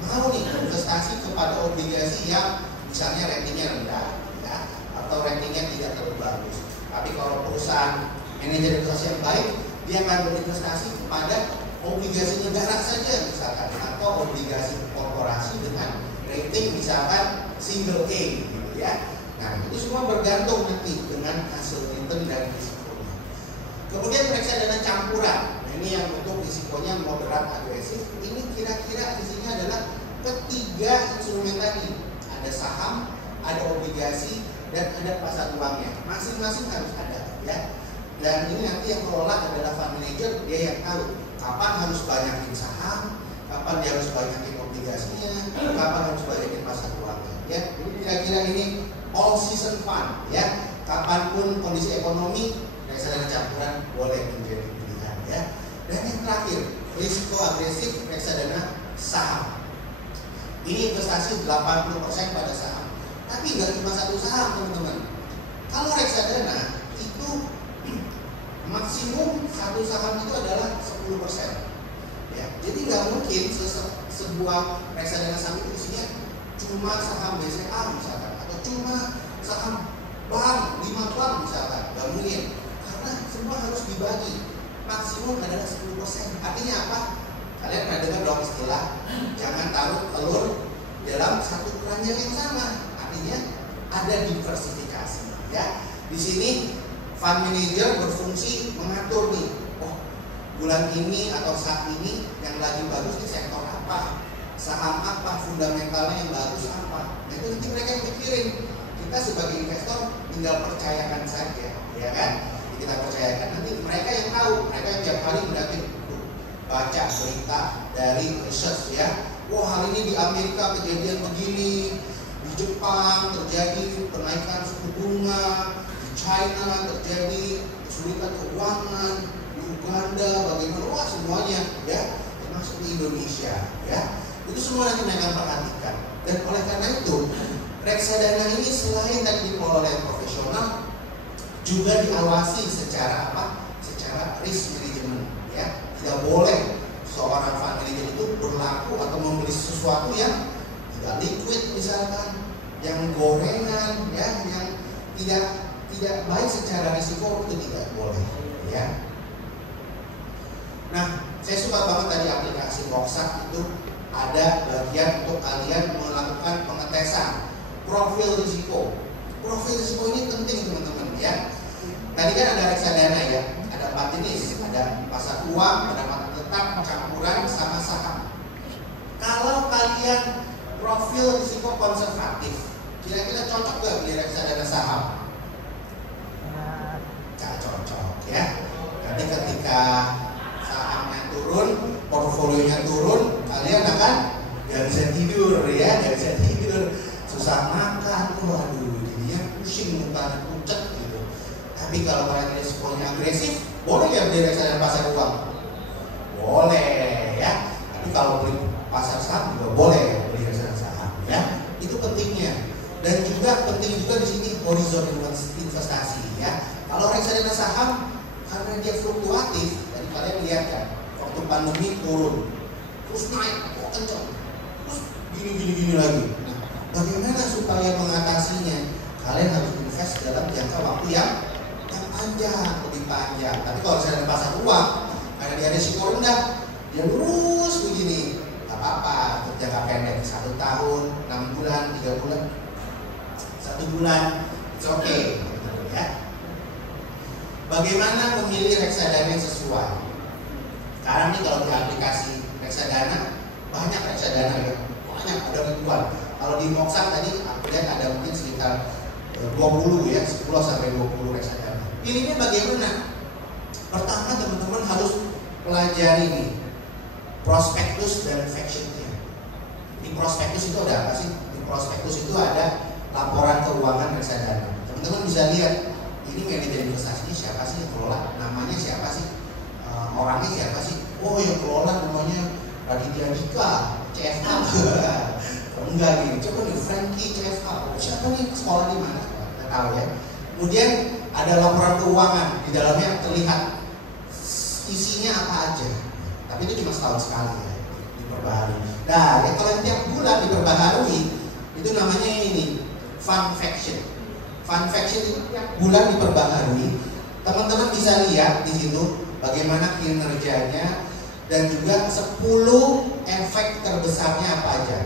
mau nih investasi kepada obligasi yang misalnya ratingnya rendah, ya, atau ratingnya tidak terlalu bagus. Tapi kalau perusahaan manajer investasi yang baik, dia akan berinvestasi kepada obligasi negara saja misalkan, atau obligasi korporasi dengan rating misalkan single A, gitu ya. Nah, itu semua bergantung nanti dengan hasil return dan risikonya. Kemudian reksadana campuran. Nah, ini yang untuk risikonya moderat agresif. Ini kira-kira isinya adalah ketiga instrumen tadi. Ada saham, ada obligasi, dan ada pasar uangnya. Masing-masing harus ada, ya. Dan ini nanti yang kelola adalah fund manager, dia yang tahu kapan harus banyakin saham, kapan dia harus banyakin obligasinya, kapan harus banyakin pasar uangnya, ya. Jadi kira-kira ini all season fund, ya. Kapanpun kondisi ekonomi, reksadana campuran boleh menjadi pilihan, ya. Dan yang terakhir, risiko agresif reksadana saham. Ini investasi 80% pada saham. Tapi nggak cuma satu saham, teman-teman. Kalau reksadana itu maksimum satu saham itu adalah 10%. Ya, jadi nggak mungkin sebuah reksadana saham itu isinya cuma saham BCA misalkan, atau cuma saham bank 5 bank misalkan, nggak mungkin. Karena semua harus dibagi. Maksimum adalah 10%. Artinya apa? Kalian pernah dengar dong istilah jangan taruh telur dalam satu keranjang yang sama. Artinya ada diversifikasi, ya. Di sini fund manager berfungsi mengatur nih, oh bulan ini atau saat ini yang lagi bagus di sektor apa, saham apa, fundamentalnya yang bagus apa. Nah, itu nanti mereka yang pikirin. Kita sebagai investor tinggal percayakan saja, ya kan? Kita percayakan, nanti mereka yang tahu, mereka yang tiap hari berarti baca berita dari research, ya. Wah, hari ini di Amerika kejadian begini, di Jepang terjadi kenaikan suku bunga, di China terjadi kesulitan keuangan, di Uganda bagaimana, wah semuanya, ya, termasuk di Indonesia, ya. Itu semua nanti mereka perhatikan. Dan oleh karena itu, reksadana ini selain tadi dikelola oleh profesional, juga diawasi secara apa? Secara risk management, ya. Tidak boleh seorang fund manager itu berlaku atau membeli sesuatu yang tidak liquid misalkan, yang gorengan, ya, yang tidak baik secara risiko, itu tidak boleh, ya. Nah, saya suka banget tadi aplikasi Boxat itu ada bagian untuk kalian melakukan pengetesan profil risiko. Profil risiko ini penting, teman-teman, ya. Tadi kan ada reksadana, ya, ada 4 jenis, ada pasar uang, pendapatan tetap, campuran, sama saham. Kalau kalian profil risiko konservatif, kira-kira cocok gak beli reksadana saham? Gak cocok, ya. Nanti ketika sahamnya turun, portfolionya turun, kalian akan gak bisa tidur, ya, gak bisa tidur, susah makan, waduh, jadinya pusing, mukanya pucet gitu. Tapi kalau kalian risikonya agresif, boleh ya beli reksadana pasar uang? Boleh, ya. Tapi kalau beli pasar saham juga boleh beli reksadana saham, ya. Itu pentingnya. Dan juga penting juga di sini horizon investasi, ya. Kalau reksadana saham karena dia fluktuatif, tadi kalian lihat kan, waktu pandemi turun, terus naik kencang, terus gini lagi. Nah, bagaimana supaya mengatasinya? Kalian harus invest dalam jangka waktu yang panjang, lebih panjang. Tapi kalau misalnya pasar uang, karena dia risiko rendah, dia lurus begini, nggak apa-apa. Untuk jangka pendek 1 tahun, 6 bulan, 3 bulan, 1 bulan, it's okay, ya. Bagaimana memilih reksadana yang sesuai? Sekarang nih kalau di aplikasi reksadana, banyak reksadana ya, banyak, ada ribuan. Kalau di Moxar tadi aku lihat ada mungkin sekitar 20 ya, 10 sampai 20 reksadana. Pilihnya bagaimana? Pertama teman-teman harus pelajari nih prospektus dan fact sheet-nya. Di prospektus itu ada apa sih? Di prospektus itu ada laporan keuangan reksadana. Teman-teman bisa lihat ini manajer investasinya siapa sih yang kelola, namanya siapa sih, orangnya siapa sih? Oh yang kelola namanya Raditya Dika, CFA. Enggak nih, coba nih Frankie CFA. Siapa nih, sekolah di mana? Nggak tahu ya. Kemudian ada laporan keuangan, di dalamnya terlihat isinya apa aja. Tapi itu cuma setahun sekali ya, diperbaharui. Nah, yang kalau tiap bulan diperbaharui, itu namanya ini fund fact sheet. Fund fact sheet itu tiap bulan diperbaharui. Teman-teman bisa lihat di situ bagaimana kinerjanya dan juga 10 efek terbesarnya apa aja.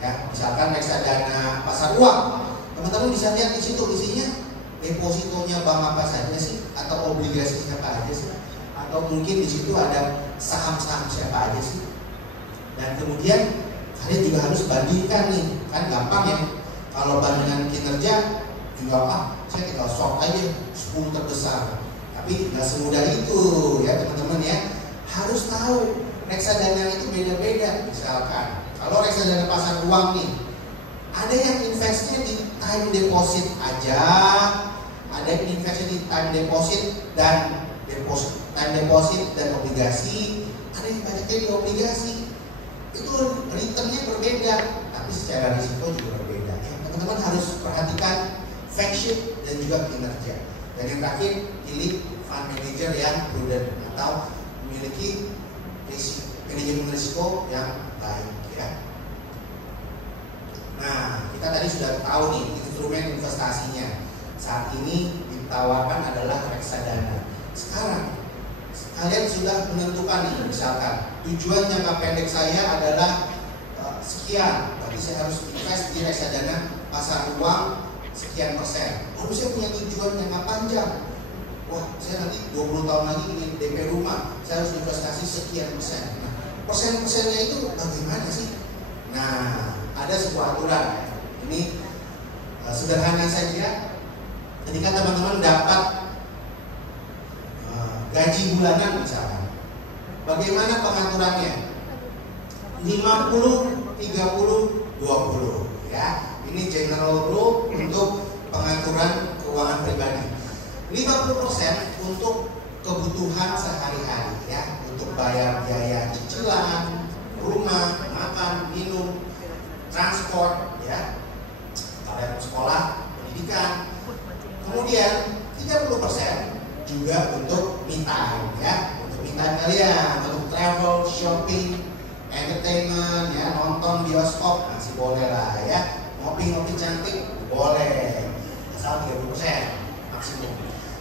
Ya, misalkan reksadana pasar uang, teman-teman bisa lihat di situ isinya depositonya bank apa saja sih, atau obligasi siapa aja sih, atau mungkin di situ ada saham-saham siapa aja sih. Dan kemudian kalian juga harus bandingkan nih, kan gampang ya. Kalau bandingan kinerja juga saya tinggal short aja 10 terbesar. Tapi nggak semudah itu ya teman-teman ya. Harus tahu reksadana itu beda-beda. Misalkan kalau reksadana pasar uang nih, ada yang investnya di time deposit aja, ada yang investnya di time deposit dan time deposit dan obligasi, ada yang banyaknya di obligasi. Itu returnnya berbeda, tapi secara risiko juga berbeda. Ya, teman-teman harus perhatikan fact sheet dan juga kinerja. Dan yang terakhir, pilih fund manager yang prudent atau memiliki manajemen risiko yang baik ya. Nah, kita tadi sudah tahu nih instrumen investasinya. Saat ini ditawarkan adalah reksadana. Sekarang kalian sudah menentukan nih, misalkan tujuan jangka pendek saya adalah sekian, berarti saya harus invest di reksadana pasar uang sekian persen. Lalu saya punya tujuan jangka panjang. Wah, saya nanti 20 tahun lagi ingin DP rumah, saya harus investasi sekian persen. Nah, persen-persennya itu bagaimana sih? Nah, ada sebuah aturan. Ini sederhana saja. Ketika teman-teman dapat gaji bulanan misalkan, bagaimana pengaturannya? 50, 30, 20 ya. Ini general rule untuk pengaturan keuangan pribadi. 50% untuk kebutuhan sehari-hari ya, untuk bayar biaya cicilan, rumah, makan, minum, transport ya, kalian sekolah, pendidikan. Kemudian 30% juga untuk me time ya, untuk me time kalian, untuk travel, shopping, entertainment ya, nonton bioskop masih boleh lah ya, ngopi-ngopi cantik boleh, asal 30% maksimum.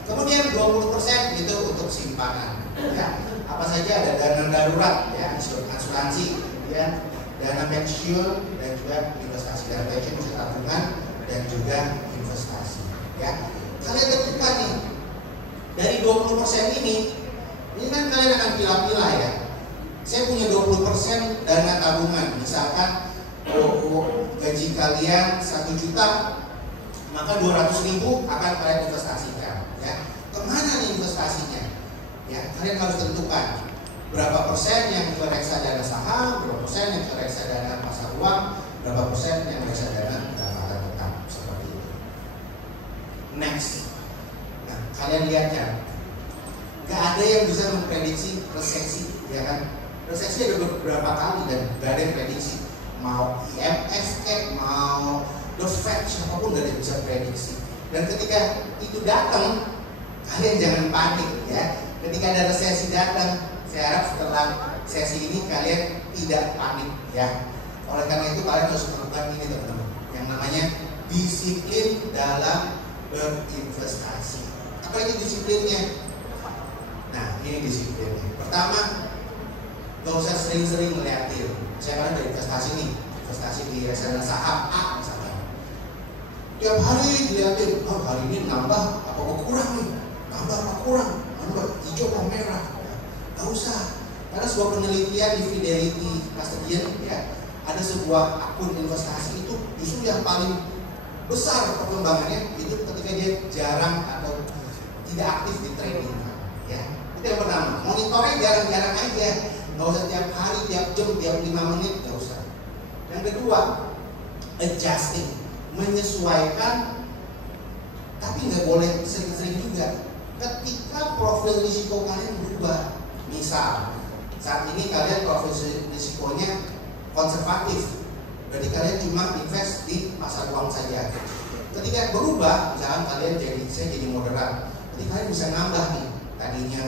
Kemudian 20% itu untuk simpanan ya, apa saja, ada dana darurat ya, asuransi ya, dana pensiun dan juga investasi. Dana pensiun bisa tabungan dan juga investasi ya. Kalian tentukan nih dari 20% ini kan kalian akan pilah-pilah ya. Saya punya 20% dana tabungan, misalkan gaji kalian 1 juta, maka 200.000 akan kalian investasikan ya. Kemana nih investasinya ya, kalian harus tentukan berapa persen yang ke reksadana saham, berapa persen yang ke reksadana pasar uang, berapa persen yang reksadana pendapatan tetap, seperti itu. Next, nah kalian lihat kan, gak ada yang bisa memprediksi resesi ya kan. Resesi ada beberapa kali dan gak ada yang prediksi, mau IMF mau The Fed, siapapun gak ada yang bisa prediksi. Dan ketika itu datang, kalian jangan panik ya. Ketika ada resesi datang, saya harap setelah sesi ini kalian tidak panik ya. Oleh karena itu kalian harus melakukan ini teman-teman, yang namanya disiplin dalam berinvestasi. Apa itu disiplinnya? Nah, ini disiplinnya. Pertama, gak usah sering-sering ngeliatin. Saya kan berinvestasi nih, investasi di reksadana saham A misalkan. Tiap hari dilihatin, oh hari ini nambah apa kurang nih? Nambah apa kurang? Nambah hijau apa merah? Gak usah. Karena sebuah penelitian di Fidelity Custodian ya, ada sebuah akun investasi itu justru yang paling besar perkembangannya itu ketika dia jarang atau tidak aktif di trading ya. Itu yang pertama. Monitornya jarang-jarang aja, nggak usah tiap hari, tiap jam, tiap 5 menit, nggak usah. Yang kedua, adjusting, menyesuaikan, tapi nggak boleh sering-sering juga. Ketika profil risiko kalian berubah, misal saat ini kalian profil risikonya konservatif, berarti kalian cuma invest di pasar uang saja. Ketika berubah, misalkan kalian saya jadi moderat, berarti kalian bisa nambah nih. Tadinya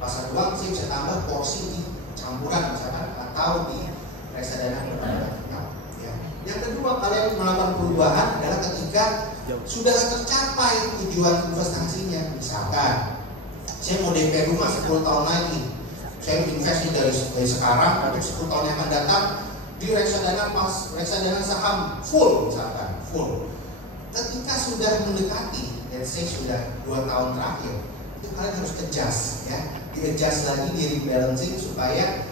pasar uang, saya bisa tambah porsi di campuran misalkan atau di reksadana perdagangan ya. Yang kedua, kalian melakukan perubahan adalah ketika sudah tercapai tujuan investasinya. Misalkan saya mau DP rumah 10 tahun lagi, saya invest dari sekarang untuk 10 tahun yang akan datang di reksadana saham full misalkan full. Ketika sudah mendekati, let's say sudah 2 tahun terakhir, itu kalian harus adjust ya, di-adjust lagi, di-rebalancing supaya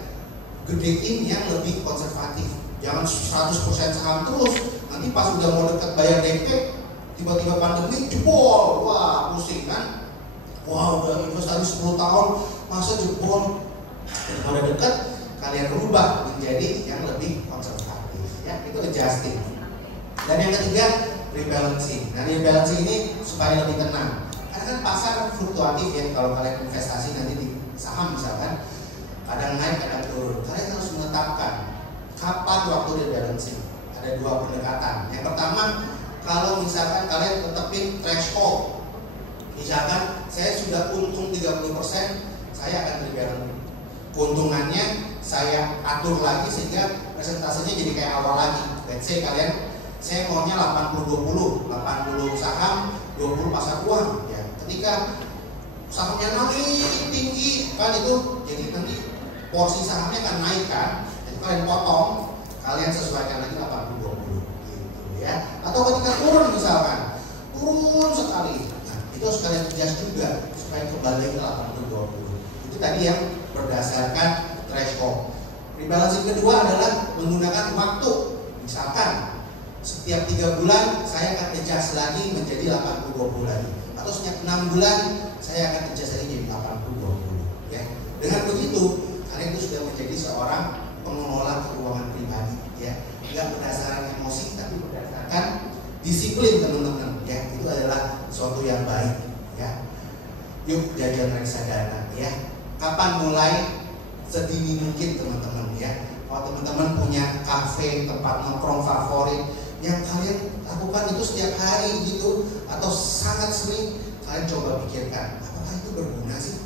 gedein yang lebih konservatif. Jangan 100% saham terus, nanti pas udah mau dekat bayar DP, tiba-tiba pandemi jebol, wah pusing kan? Wah udah investasi 10 tahun, masa jebol? Dan kalau udah dekat, kalian rubah menjadi yang lebih konservatif ya, itu adjusting. Dan yang ketiga, rebalancing. Nah, rebalancing ini supaya lebih tenang. Karena kan pasar fluktuatif ya, kalau kalian investasi nanti di saham misalkan, kadang naik, kadang turun. Kalian harus menetapkan kapan waktu rebalancing. Ada 2 pendekatan. Yang pertama, kalau misalkan kalian tetapin threshold. Misalkan saya sudah untung 30%, saya akan rebalancing. Keuntungannya saya atur lagi sehingga presentasenya jadi kayak awal lagi. Let's say saya maunya 80-20, 80 saham, 20 pasar uang ya. Ketika sahamnya naik tinggi kan itu, jadi nanti porsi sahamnya akan naik kan. Jadi kalian potong, kalian sesuaikan lagi 80-20 gitu ya. Atau ketika turun misalkan, turun sekali, nah itu harus kalian adjust juga supaya kembali ke 80-20. Itu tadi yang berdasarkan threshold. Rebalancing kedua adalah menggunakan waktu. Misalkan setiap 3 bulan saya akan adjust lagi menjadi 80-20 lagi, atau setiap 6 bulan saya akan adjust lagi jadi 80-20 ya. Dengan begitu kalian itu sudah menjadi seorang pengelola keuangan pribadi ya, tidak berdasarkan emosi tapi berdasarkan disiplin teman-teman ya. Itu adalah suatu yang baik ya. Yuk jajan reksadana ya. Kapan mulai? Sedini mungkin teman-teman ya. Kalau teman-teman punya kafe, tempat nongkrong favorit yang kalian lakukan itu setiap hari gitu, atau sangat sering, kalian coba pikirkan, apakah itu berguna sih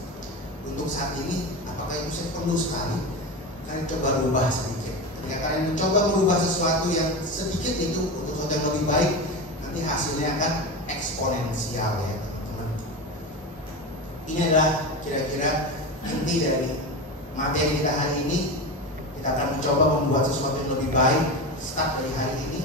untuk saat ini? Apakah itu saya perlu sekali? Kalian coba rubah sedikit. Ketika kalian mencoba merubah sesuatu yang sedikit itu untuk sesuatu yang lebih baik, nanti hasilnya akan eksponensial ya teman-teman. Ini adalah kira-kira inti dari materi kita hari ini. Kita akan mencoba membuat sesuatu yang lebih baik start dari hari ini.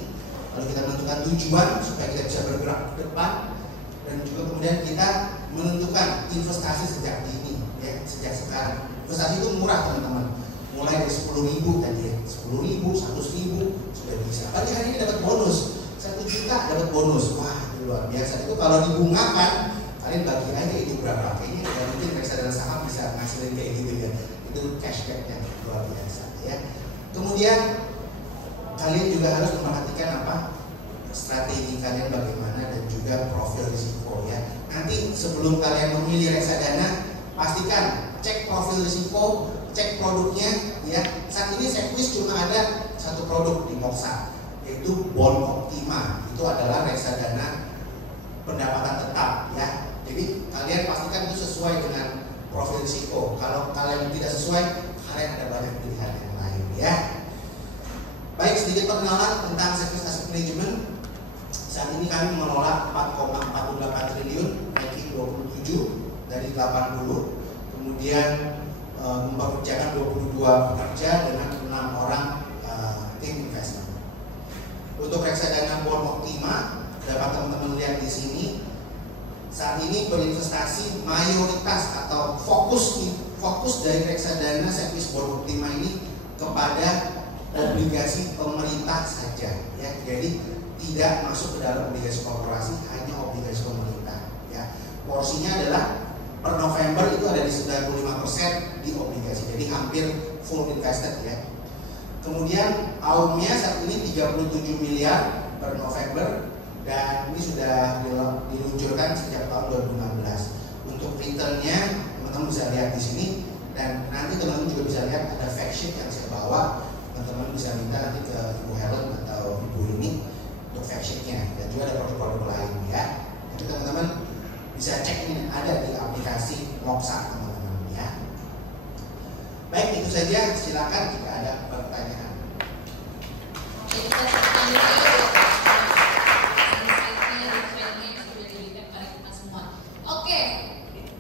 Lalu kita menentukan tujuan supaya kita bisa bergerak ke depan, dan juga kemudian kita menentukan investasi sejak dini ya, sejak sekarang. Investasi itu murah teman-teman, mulai dari 10.000 tadi ya, 10.000, 100.000 sudah bisa. Tadi hari ini dapat bonus 1 juta, dapat bonus, wah itu luar biasa. Itu kalau dibungakan, kalian bagi aja itu berapa, kayaknya ya mungkin reksadana saham bisa ngasilin kayak gitu ya. Itu cashbacknya luar biasa ya. Kemudian kalian juga harus memperhatikan apa strategi kalian bagaimana, dan juga profil risiko ya. Nanti sebelum kalian memilih reksadana, pastikan cek profil risiko, cek produknya ya. Saat ini Sequis cuma ada 1 produk di Moxa, yaitu Bond Optima. Itu adalah reksadana pendapatan tetap ya. Jadi kalian pastikan itu sesuai dengan profil risiko. Kalau kalian tidak sesuai, kalian ada banyak pilihan yang lain ya. ya. Baik, sedikit perkenalan tentang Service Asset Management. Saat ini kami mengelola 4,48 triliun, ranking 27 dari 80. Kemudian mempekerjakan 22 pekerja dengan 6 orang tim investment. Untuk reksadana Born Optima, dapat teman-teman lihat di sini. Saat ini berinvestasi mayoritas atau fokus dari reksadana Service Born Optima ini kepada obligasi pemerintah saja, ya. Jadi tidak masuk ke dalam obligasi korporasi, hanya obligasi pemerintah, ya. Porsinya adalah per November itu ada di 95% di obligasi, jadi hampir full invested, ya. Kemudian AUM-nya saat ini 37 miliar per November dan ini sudah diluncurkan sejak tahun 2015. Untuk return-nya teman-teman bisa lihat di sini dan nanti teman-teman juga bisa lihat ada fact sheet yang saya bawa. Teman-teman bisa minta nanti ke Ibu Helen atau Ibu Rini untuk fact sheet-nya dan juga ada produk-produk lain, ya. Jadi teman-teman bisa cek ini ada di aplikasi Moxa teman-teman, ya. Baik, itu saja. Silakan jika ada pertanyaan. Oke, kita lanjut lagi. Insight-nya dan trend-nya yang sudah diberikan kepada kita semua. Oke,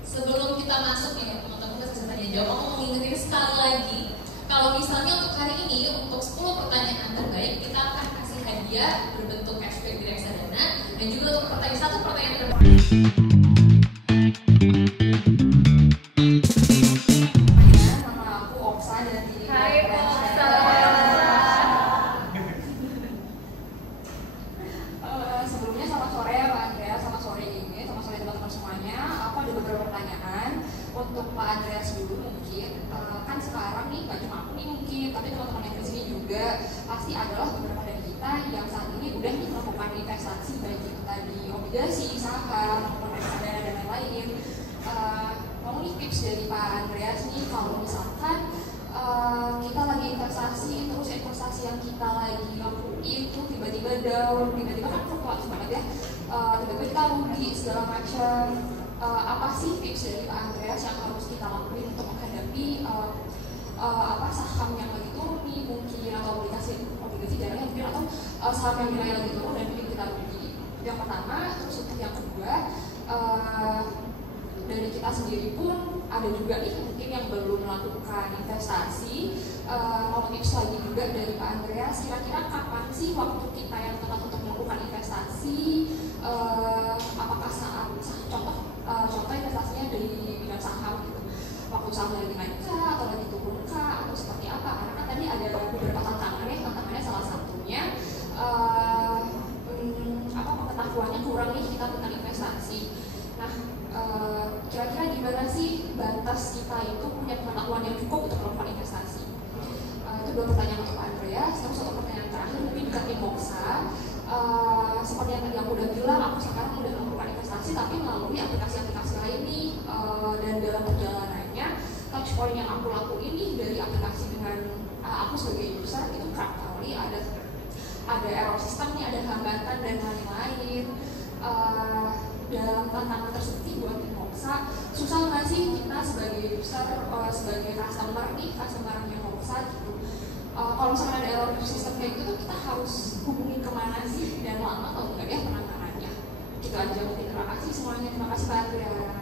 sebelum kita masuk nih teman-teman bisa tanya jawab, aku mau ngingetin sekali lagi. Kalau misalnya untuk hari ini, untuk 10 pertanyaan terbaik, kita akan kasih hadiah berbentuk cashback di reksadana. Dan juga untuk satu pertanyaan terbaik. Nama aku Oksa dan ini. Hai Oksa. Sebelumnya selamat sore ya Pak Andreas, selamat sore ini, selamat sore teman-teman semuanya. Aku ada beberapa pertanyaan untuk Pak Andreas dulu mungkin. Kan sekarang nih, gak cuma aku nih mungkin, tapi teman-teman yang di sini juga pasti adalah beberapa dari kita yang saat ini udah nih melakukan investasi baik itu tadi obligasi, saham, maupun reksadana dan lain-lain. Mau nih tips dari Pak Andreas nih kalau misalkan kita lagi investasi, terus investasi yang kita lagi lakuin itu tiba-tiba down, tiba-tiba kan fluktuatif banget ya, tiba-tiba kita rugi segala macam. Apa sih tips dari Pak Andreas yang harus kita lakuin untuk menghadapi saham yang lagi turun nih mungkin, atau obligasi jarangnya mungkin, atau saham yang nilai lagi turun dan bikin kita rugi. Yang pertama. Terus untuk yang kedua, dari kita sendiri pun ada juga nih mungkin yang belum melakukan investasi. Mau tips lagi juga dari Pak Andreas, kira-kira kapan sih waktu kita yang tepat untuk melakukan investasi? Apakah saat contoh investasinya dari bidang saham gitu, waktu saham lagi naik kah atau lagi turun kah atau seperti apa? Karena kan tadi ada beberapa tantangannya salah satunya pengetahuannya kurang nih kita tentang investasi. Nah, kira-kira gimana sih batas kita itu punya pengetahuan yang cukup untuk melakukan investasi? Itu 2 pertanyaan untuk Pak Andreas. Terus satu pertanyaan terakhir mungkin ke tim Moxa. Seperti yang tadi aku udah bilang, aku sekarang udah melakukan investasi tapi melalui aplikasi-aplikasi lain nih, dan dalam perjalanannya touch point yang aku lakuin nih dari aplikasi dengan aku sebagai user itu kerap kali ada error sistem nih, ada hambatan dan lain-lain. Dalam tantangan tersebut buat tim Moxa, susah nggak sih kita sebagai user, sebagai customer-nya Moxa gitu? Kalau misalnya ada error sistem kayak gitu tuh kita harus hubungin kemana sih dan lama atau enggak ya penanganannya? Gitu aja mungkin. Terima kasih semuanya, terima kasih Pak Andreas.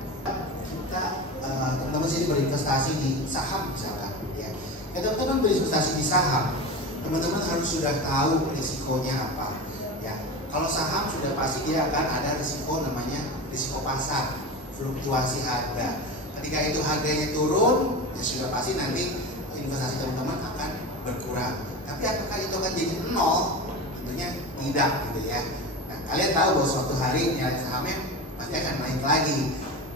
Kita teman-teman sini berinvestasi di saham misalkan, ya. Teman-teman berinvestasi di saham, teman-teman harus sudah tahu risikonya apa, ya. Kalau saham sudah pasti dia akan ada risiko namanya risiko pasar, fluktuasi harga. Ketika itu harganya turun, ya sudah pasti nanti investasi teman-teman akan berkurang. Tapi apakah itu akan jadi nol? Tentunya tidak, gitu ya. Nah, kalian tahu bahwa suatu hari nilai sahamnya pasti akan naik lagi.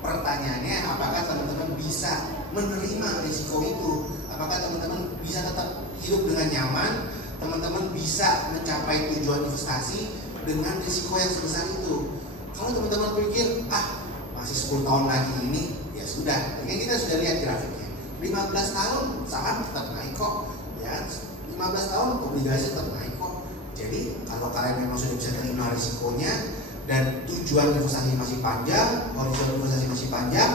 Pertanyaannya, apakah teman-teman bisa menerima risiko itu? Apakah teman-teman bisa tetap hidup dengan nyaman? Teman-teman bisa mencapai tujuan investasi dengan risiko yang sebesar itu? Kalau teman-teman pikir, masih 10 tahun lagi ini, ya sudah. Ini kita sudah lihat grafiknya. 15 tahun saham tetap naik kok, ya. 15 tahun obligasi tetap naik kok. Jadi kalau kalian memang sudah bisa terima risikonya dan tujuan investasi masih panjang, horizon investasi masih panjang,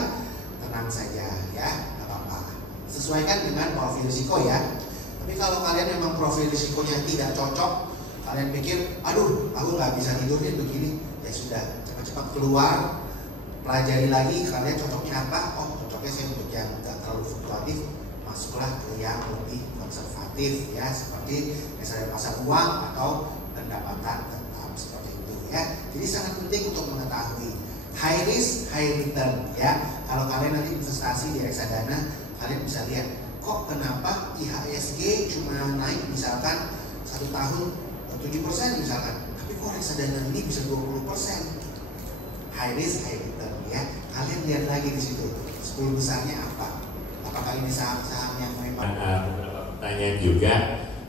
tenang saja, ya, nggak apa-apa. Sesuaikan dengan profil risiko, ya. Tapi kalau kalian memang profil risikonya tidak cocok, kalian pikir, aduh, aku nggak bisa tidur nih begini, ya sudah, cepat-cepat keluar, pelajari lagi kalian cocoknya apa. Oh, cocoknya saya untuk yang nggak terlalu fluktuatif, masuklah ke yang lebih konservatif ya, seperti misalnya pasar uang atau pendapatan tetap seperti itu ya. Jadi sangat penting untuk mengetahui high risk, high return ya. Kalau kalian nanti investasi di reksadana, kalian bisa lihat kok kenapa IHSG cuma naik misalkan 1 tahun 7% misalkan, tapi kok reksadana ini bisa 20%. High risk, high return ya. Kalian lihat lagi di situ 10 besarnya apa. Apakah ini saham-saham yang memang beberapa pertanyaan juga.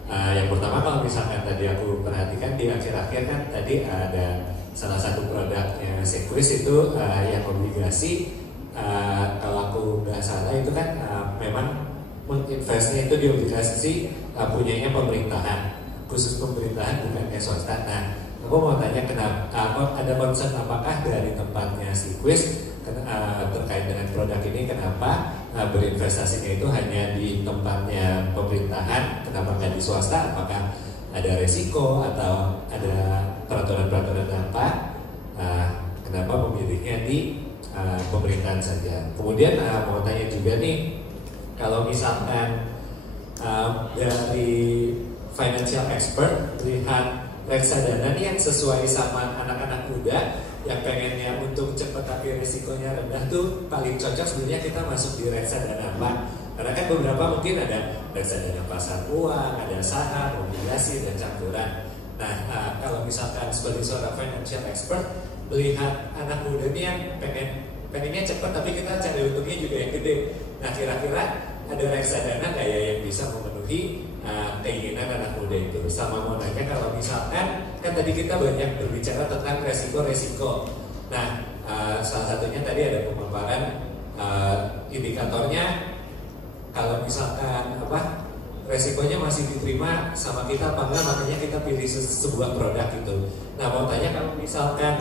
Yang pertama, kalau misalkan tadi aku perhatikan di akhir-akhir kan tadi ada salah satu produknya Sequis itu yang obligasi. Kalau aku nggak salah itu kan memang investnya itu di obligasi punyanya pemerintahan, khusus pemerintahan bukan swasta. Nah, aku mau tanya kenapa ada concern apakah dari tempatnya Sequis terkait dengan produk ini, kenapa berinvestasinya itu hanya di tempatnya pemerintahan, kenapa nggak di swasta? Apakah ada resiko atau ada peraturan-peraturan apa? Kenapa memilihnya di pemerintahan saja? Kemudian mau tanya juga nih, kalau misalkan dari financial expert lihat reksadana nih yang sesuai sama anak-anak muda yang pengennya untuk cepat tapi risikonya rendah tuh paling cocok sebenarnya kita masuk di reksadana apa? Karena kan beberapa mungkin ada reksadana pasar uang, ada saham, obligasi dan campuran. Nah, kalau misalkan sebagai seorang financial expert melihat anak muda nih yang pengennya cepat tapi kita cari untungnya juga yang gede. Nah, kira-kira ada reksadana nggak ya yang bisa memenuhi keinginan anak muda itu? Sama mau nanya, kalau misalkan kan tadi kita banyak berbicara tentang resiko-resiko. Nah, salah satunya tadi ada pemaparan indikatornya. Kalau misalkan resikonya masih diterima sama kita apa enggak, makanya kita pilih sebuah produk itu. Nah, mau tanya, kalau misalkan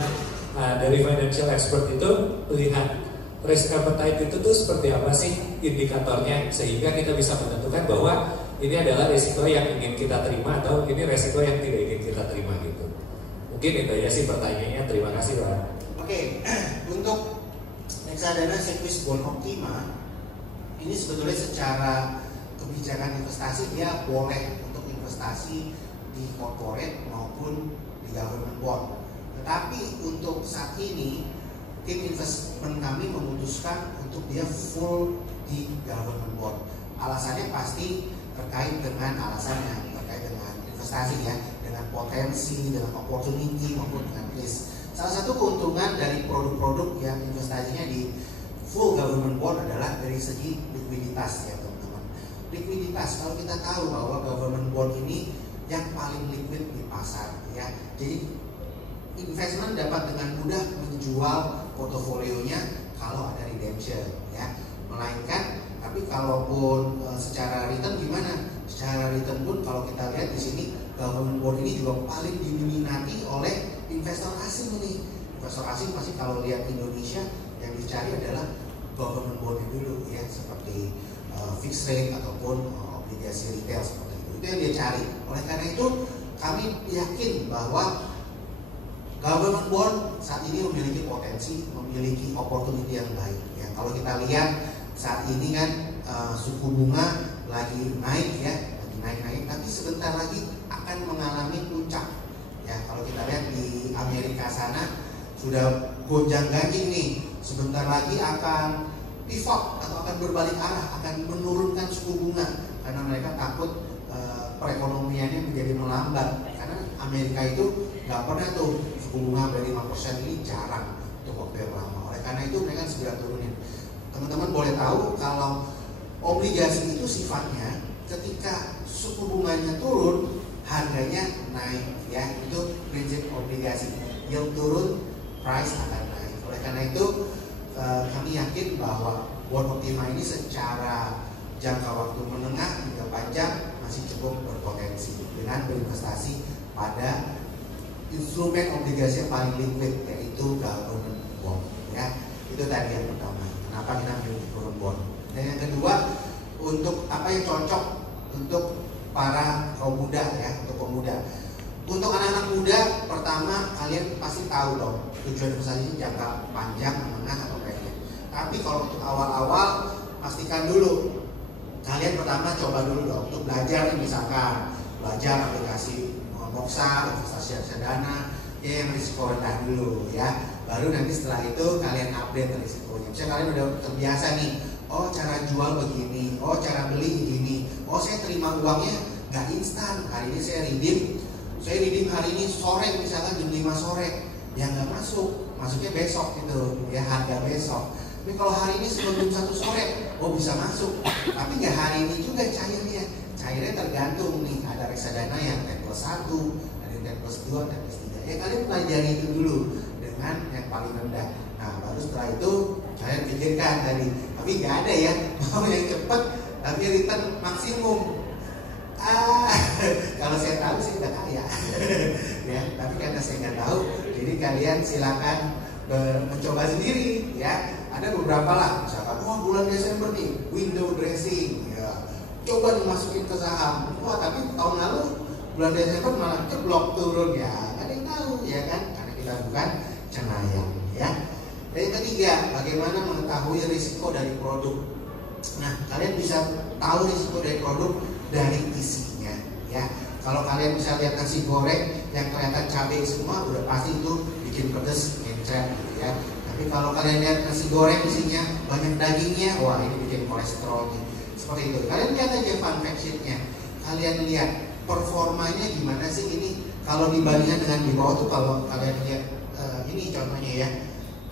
dari financial expert itu lihat risk appetite itu tuh seperti apa sih indikatornya, sehingga kita bisa menentukan bahwa ini adalah risiko yang ingin kita terima atau ini risiko yang tidak ingin kita terima gitu. Mungkin itu ya sih pertanyaannya. Terima kasih Pak. Oke, untuk reksadana Sequis Bond Optima ini sebetulnya secara kebijakan investasi dia boleh untuk investasi di corporate maupun di government bond. Tetapi untuk saat ini tim investment kami memutuskan untuk dia full di government bond. Alasannya pasti terkait dengan investasi ya, dengan potensi, dengan opportunity maupun dengan risk. Salah satu keuntungan dari produk-produk yang investasinya di full government bond adalah dari segi likuiditas ya teman-teman. Likuiditas, kalau kita tahu bahwa government bond ini yang paling liquid di pasar ya. Jadi investment dapat dengan mudah menjual portofolionya kalau ada redemption ya. Melainkan tapi kalaupun secara return gimana? Secara return pun kalau kita lihat di sini government bond ini juga paling diminati oleh investor asing nih. Investor asing pasti kalau lihat Indonesia yang dicari adalah government bond dulu ya, seperti fixed rate ataupun obligasi retail seperti itu. Itu yang dia cari. Oleh karena itu kami yakin bahwa government bond saat ini memiliki potensi, memiliki opportunity yang baik. Ya, kalau kita lihat saat ini kan suku bunga lagi naik ya, naik, tapi sebentar lagi akan mengalami puncak. Ya, kalau kita lihat di Amerika sana sudah gonjang-ganjing nih, sebentar lagi akan pivot atau akan berbalik arah, akan menurunkan suku bunga karena mereka takut perekonomiannya menjadi melambat. Karena Amerika itu nggak pernah tuh suku bunga dari 5% ini jarang untuk waktu yang lama. Oleh karena itu mereka segera turunin. Teman-teman boleh tahu kalau obligasi itu sifatnya ketika suku bunganya turun, harganya naik ya, itu prinsip obligasi. Yield turun, price akan naik. Oleh karena itu kami yakin bahwa Bond Optima ini secara jangka waktu menengah hingga panjang masih cukup berpotensi dengan berinvestasi pada instrumen obligasi yang paling liquid, yaitu government bond ya. Itu tadi yang pertama, kenapa kita memilih government bond. Dan yang kedua, untuk apa yang cocok untuk para kaum muda ya, untuk pemuda. Untuk anak-anak muda, pertama kalian pasti tahu dong tujuan investasi jangka panjang, menengah atau pendek. Tapi kalau untuk awal-awal, pastikan dulu kalian pertama coba dulu dong untuk belajar, misalkan belajar aplikasi Moxa, investasi reksadana yang risiko rendah dulu ya. Baru nanti setelah itu kalian update risikonya. Misalnya kalian udah terbiasa nih, oh cara jual begini, oh cara beli begini, oh saya terima uangnya nggak instan, hari ini saya redeem hari ini sore misalkan jam 5 sore, ya nggak masuknya besok gitu ya, harga besok. Tapi kalau hari ini sebelum jam 1 sore, oh bisa masuk, tapi nggak hari ini juga cairnya tergantung nih, ada reksadana yang T+1, ada yang T+2, T+3, ya kalian pelajari itu dulu dengan yang paling rendah. Nah baru setelah itu kalian pikirkan tadi, tapi nggak ada ya mau yang cepat tapi return maksimum. Kalau saya tahu sih udah kaya ya, tapi karena saya nggak tahu, jadi kalian silakan mencoba sendiri ya. Ada beberapa lah, misalkan bulan Desember nih window dressing ya, coba dimasukin ke saham. Tapi tahun lalu bulan Desember malah jeblok turun ya, nggak ada yang tahu ya kan, karena kita bukan cenayang ya. Dan yang ketiga, bagaimana mengetahui risiko dari produk. Nah kalian bisa tahu risiko dari produk dari isinya ya. Kalau kalian bisa lihat nasi goreng yang kelihatan cabai semua, udah pasti itu bikin pedes, ngencret gitu ya. Tapi kalau kalian lihat nasi goreng isinya banyak dagingnya, wah ini bikin kolesterol nih. Seperti itu. Kalian lihat aja fun fact sheet-nya. Kalian lihat performanya gimana sih ini. Kalau dibandingkan dengan di bawah tuh, kalau kalian lihat ini contohnya ya,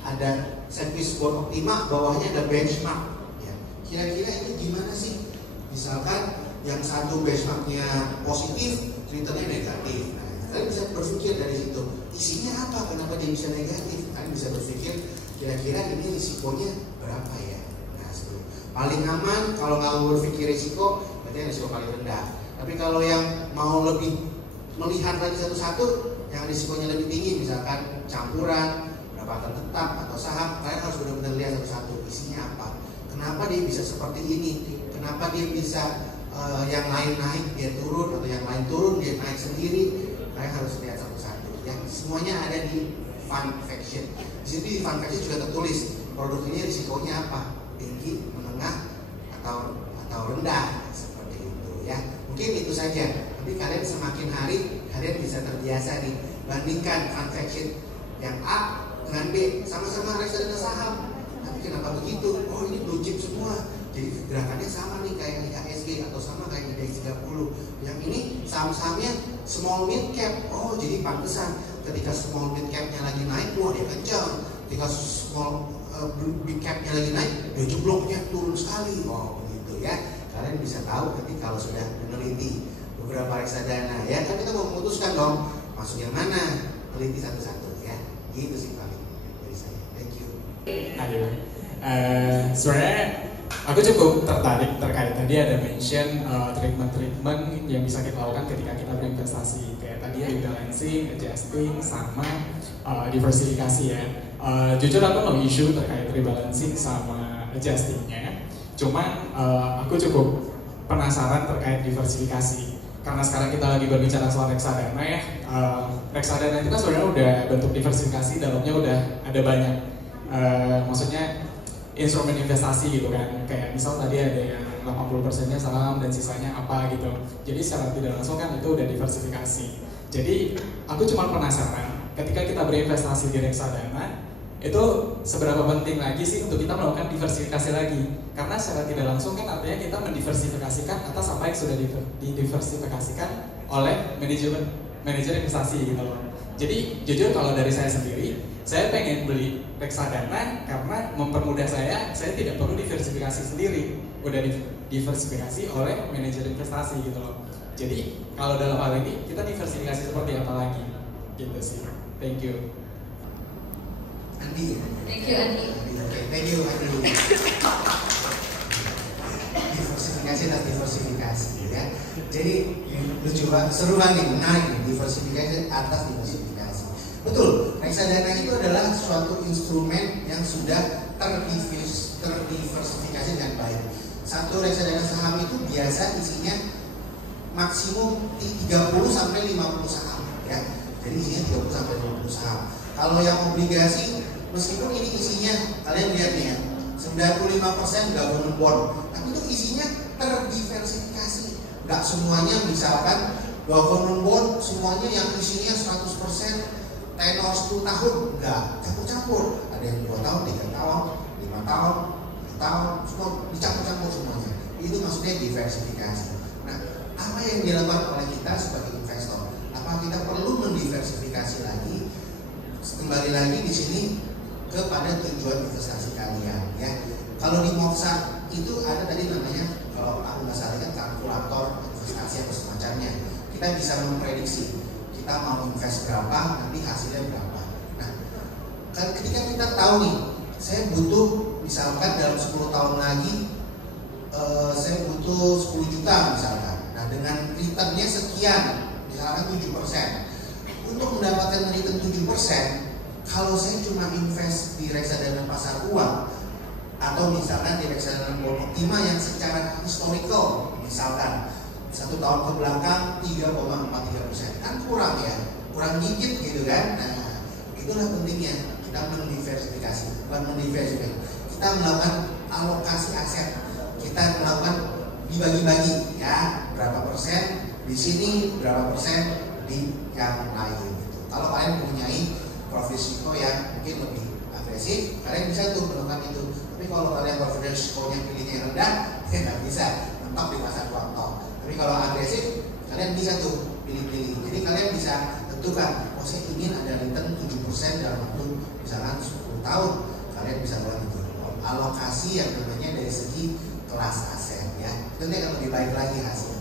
ada service board Optima, bawahnya ada benchmark. Ya. Kira-kira ini gimana sih? Misalkan yang satu benchmarknya positif, returnnya negatif. Nah, kalian bisa berpikir dari situ, isinya apa? Kenapa dia bisa negatif? Kalian bisa berpikir, kira-kira ini risikonya berapa ya? Nah, paling aman kalau nggak mau berpikir risiko, berarti risiko paling rendah. Tapi kalau yang mau lebih melihat lagi satu-satu, yang risikonya lebih tinggi, misalkan campuran, pendapatan tetap atau saham, kalian harus benar-benar lihat satu-satu isinya apa. Kenapa dia bisa seperti ini? Kenapa dia bisa yang lain naik dia turun, atau yang lain turun dia naik sendiri? Kalian harus lihat satu-satu ya. Semuanya ada di fun fact sheet. Di situ di fun fact sheet juga tertulis produk ini risikonya apa, tinggi, menengah, atau rendah, seperti itu ya. Mungkin itu saja. Tapi kalian semakin hari kalian bisa terbiasa nih. Bandingkan fun fact sheet yang A dengan B, sama-sama reksadana saham. Tapi kenapa begitu? Oh ini blue chip semua. Jadi gerakannya sama nih kayak IHSG atau sama kayak IDX 30. Yang ini saham-sahamnya small mid cap. Oh jadi pantesan ketika small mid capnya lagi naik, wah dia kencang. Ketika small big capnya lagi naik, dia jebloknya turun sekali. Oh begitu ya. Kalian bisa tahu nanti kalau sudah meneliti beberapa reksadana ya. Kan kita mau memutuskan dong masuk yang mana, teliti satu-satu ya. Gitu sih paling dari saya. Thank you. Aduh, sebenarnya aku cukup tertarik terkait tadi ada mention treatment yang bisa kita lakukan ketika kita berinvestasi. Kayak tadi rebalancing, adjusting, sama diversifikasi ya. Jujur aku no issue terkait rebalancing sama adjustingnya. Cuman aku cukup penasaran terkait diversifikasi. Karena sekarang kita lagi berbicara soal reksadana ya. Reksadana itu kan sebenarnya udah bentuk diversifikasi, dalamnya udah ada banyak. Maksudnya instrumen investasi gitu kan, kayak misal tadi ada yang 80%-nya saham dan sisanya apa gitu. Jadi secara tidak langsung kan itu udah diversifikasi. Jadi aku cuma penasaran ketika kita berinvestasi di reksadana itu seberapa penting lagi sih untuk kita melakukan diversifikasi lagi. Karena secara tidak langsung kan artinya kita mendiversifikasikan atas apa yang sudah didiversifikasikan oleh manajer investasi gitu loh. Jadi jujur kalau dari saya sendiri, saya pengen beli reksadana karena mempermudah saya tidak perlu diversifikasi sendiri, udah diversifikasi oleh manajer investasi gitu loh. Jadi kalau dalam hal ini kita diversifikasi seperti apa lagi, gitu sih. Thank you. Andi. Thank you Andi. Okay, thank you Andi. Diversifikasi dan diversifikasi ya. Jadi lucu banget, seru banget, menarik nih, diversifikasi atas diversifikasi. Betul, reksadana itu adalah suatu instrumen yang sudah terdiversifikasi dengan baik. Satu reksadana saham itu biasa isinya maksimum 30 sampai 50 saham ya. Jadi isinya 30 sampai 50 saham. Kalau yang obligasi, meskipun ini isinya kalian lihat nih ya, 95% government bond, tapi itu isinya terdiversifikasi. Nggak semuanya misalkan government bond semuanya yang isinya 100% tenor 10 tahun, nggak, campur-campur. Ada yang 2 tahun, 3 tahun, 5 tahun, 10 tahun, semua dicampur-campur semuanya. Itu maksudnya diversifikasi. Nah, apa yang dilakukan oleh kita sebagai investor? Apa kita perlu mendiversifikasi lagi? Kembali lagi di sini kepada tujuan investasi kalian ya. Kalau di Moxa itu ada tadi namanya, kalau aku nggak salah kan kalkulator investasi atau semacamnya. Kita bisa memprediksi kita mau invest berapa, nanti hasilnya berapa. Nah, ketika kita tahu nih, saya butuh misalkan dalam 10 tahun lagi saya butuh 10 juta misalkan. Nah, dengan returnnya sekian, misalkan 7%. Untuk mendapatkan return 7%, kalau saya cuma invest di reksadana pasar uang atau misalkan di reksadana Bond Optima yang secara historical, misalkan 1 tahun ke belakang 3,43%, kan kurang ya, kurang dikit gitu kan. Nah, itulah pentingnya kita mendiversifikasi, bukan mendiversifikasi, kita melakukan alokasi aset, kita melakukan dibagi-bagi ya, berapa persen di sini, berapa persen di yang lain gitu. Kalau kalian mempunyai profil risiko yang mungkin lebih agresif, kalian bisa tuh melakukan itu. Tapi kalau kalian profil risikonya pilihnya yang rendah, ya nggak bisa mentok di pasar uang tok. Tapi kalau agresif, kalian bisa tuh pilih-pilih. Jadi kalian bisa tentukan, oh saya ingin ada return 7% dalam waktu misalkan 10 tahun. Kalian bisa buat itu. Alokasi yang namanya dari segi kelas aset ya. Itu nanti akan lebih baik lagi hasilnya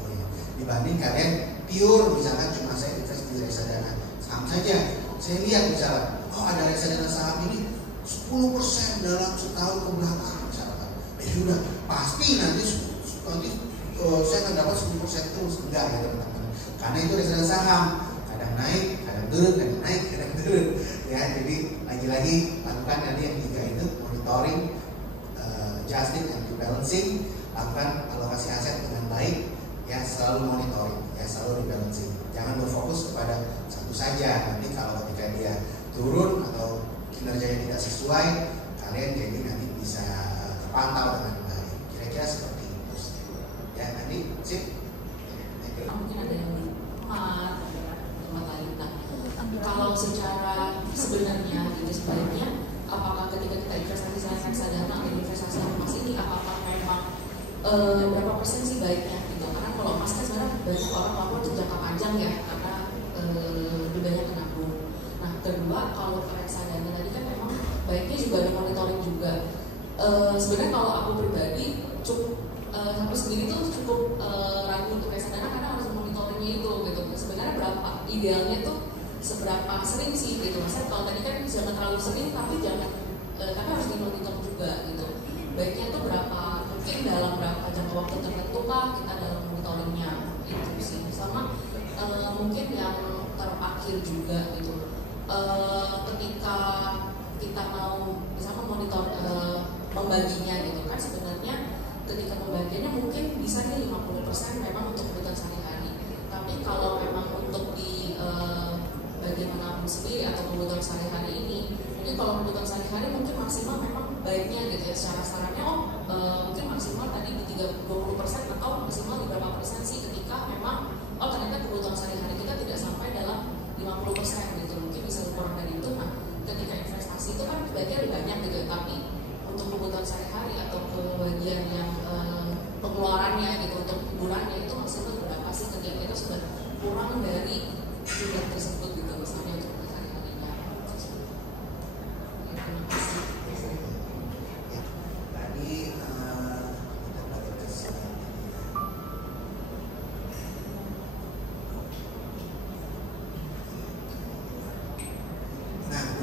dibanding kalian pure misalkan cuma saya invest di reksadana saham saja. Saya lihat misalnya, oh ada reksadana saham ini 10% dalam setahun ke belakang misalkan. Sudah pasti nanti saya akan dapat 10% terus. Enggak ya teman-teman. Karena itu reksadana saham, kadang naik, kadang turun, kadang naik, kadang turun. Ya, jadi lagi-lagi lakukan tadi yang 3 itu, monitoring, adjusting, and rebalancing, lakukan alokasi aset dengan baik. Ya, selalu monitoring, ya selalu rebalancing. Jangan berfokus kepada satu saja. Nanti kalau ketika dia turun atau kinerjanya tidak sesuai, kalian jadi nanti bisa terpantau dengan baik. Kira-kira seperti itu. Ya, nanti sip. Mungkin ada yang kalau secara sebenarnya itu sebaiknya, apakah ketika kita investasi saham reksadana atau investasi emas ini, apakah memang berapa persen sih baiknya? Karena kalau emas kan sekarang banyak orang melakukan untuk jangka panjang ya, karena lebih banyak menabung. Nah, kedua kalau reksadana tadi kan memang baiknya juga ada monitoring juga. Sebenarnya kalau aku pribadi aku sendiri tuh cukup ragu untuk reksadana karena harus monitoringnya itu gitu. Sebenarnya berapa idealnya tuh seberapa sering sih gitu. Maksudnya kalau tadi kan jangan terlalu sering tapi harus dimonitor juga gitu. Baiknya tuh berapa, mungkin dalam berapa jangka waktu tertentu kah kita dalam monitoringnya itu sih. Sama mungkin yang terakhir juga gitu, ketika kita mau misalkan monitor membaginya gitu kan, sebenarnya ketika pembagiannya mungkin bisa nih 50% memang untuk kebutuhan sehari-hari. Tapi kalau memang untuk di bagian menabung sendiri atau kebutuhan sehari-hari ini, mungkin kalau kebutuhan sehari-hari mungkin maksimal memang baiknya gitu ya, secara sarannya mungkin maksimal tadi di 20% atau maksimal di berapa persen sih ketika memang ternyata kebutuhan sehari-hari kita tidak sampai dalam 50% gitu, mungkin bisa kurang dari itu. Nah, ketika investasi itu kan baiknya lebih banyak gitu ya, tapi untuk kebutuhan sehari-hari atau kebagian yang pengeluarannya gitu untuk hiburannya itu maksimal berapa sih ketika kita sudah kurang dari jumlah tersebut gitu, misalnya untuk sehari-harinya. Terima kasih.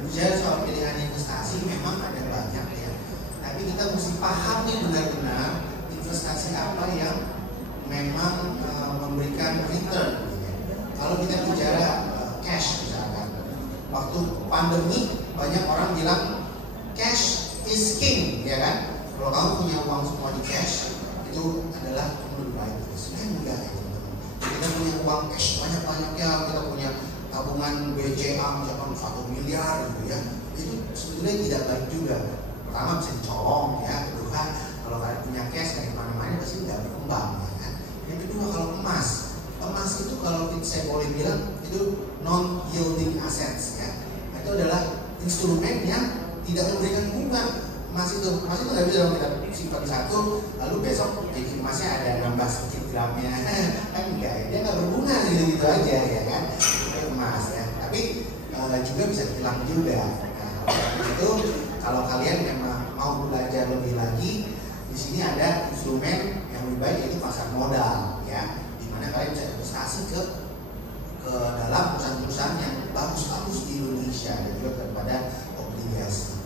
Bicara soal pilihan investasi memang ada banyak ya, tapi kita mesti paham nih benar-benar investasi apa yang memang memberikan return. Kalau kita bicara cash misalkan, waktu pandemi banyak orang bilang cash is king, ya kan? Kalau kamu punya uang semua di cash, itu adalah lebih baik. Sebenarnya enggak ya teman-teman. Jadi kita punya uang cash banyak-banyaknya, kita punya tabungan BCA misalkan 1 miliar gitu ya, itu sebetulnya tidak baik juga. Pertama bisa dicolong ya, kedua kalau kalian punya cash dari mana-mana pasti nggak berkembang ya kan. Yang kedua kalau emas itu kalau saya boleh bilang itu non yielding assets ya, itu adalah instrumen yang tidak memberikan bunga. Emas itu nggak bisa dong kita simpan di satu lalu besok jadi emasnya ada nambah sedikit gramnya kan enggak, dia nggak berbunga gitu aja ya kan, itu emas ya. Tapi juga bisa hilang juga. Nah, itu kalau kalian memang mau belajar lebih lagi, di sini ada instrumen yang lebih baik yaitu pasar modal ya, dimana kalian bisa investasi ke dalam perusahaan-perusahaan yang bagus-bagus di Indonesia dan juga daripada obligasi.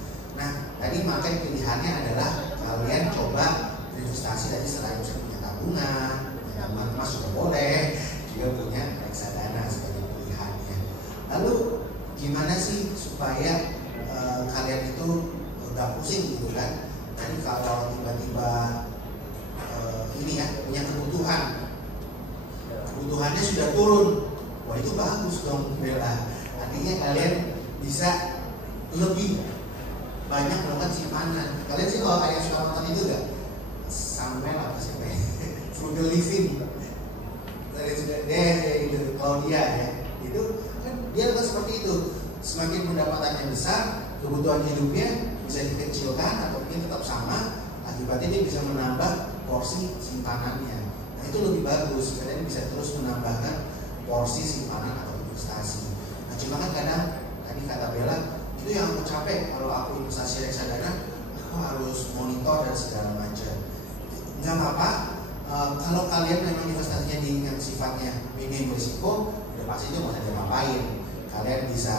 Nah, tadi makanya pilihannya adalah kalian coba investasi tadi selain punya tabungan, emas juga boleh, juga punya reksadana sebagai pilihannya. Lalu gimana sih supaya kalian itu nggak pusing gitu kan? Tadi kalau tiba-tiba ini ya punya kebutuhannya sudah turun, wah itu bagus dong Bella. Artinya kalian bisa lebih banyak melakukan simpanan. Kalian sih kalau kalian suka nonton itu enggak? Samuel apa sih? Frugal living. Dari sudah itu Claudia ya. Itu kan dia kan seperti itu. Semakin pendapatannya besar, kebutuhan hidupnya bisa dikecilkan atau mungkin tetap sama. Akibatnya dia bisa menambah porsi simpanannya. Nah itu lebih bagus. Kalian bisa terus menambahkan porsi simpanan atau investasi. Nah cuma kan kadang tadi kata Bella, itu yang aku capek kalau aku investasi reksadana, aku harus monitor dan segala macam. Nggak apa-apa, kalau kalian memang investasinya di yang sifatnya minim risiko, udah pasti itu nggak usah diapain. Kalian bisa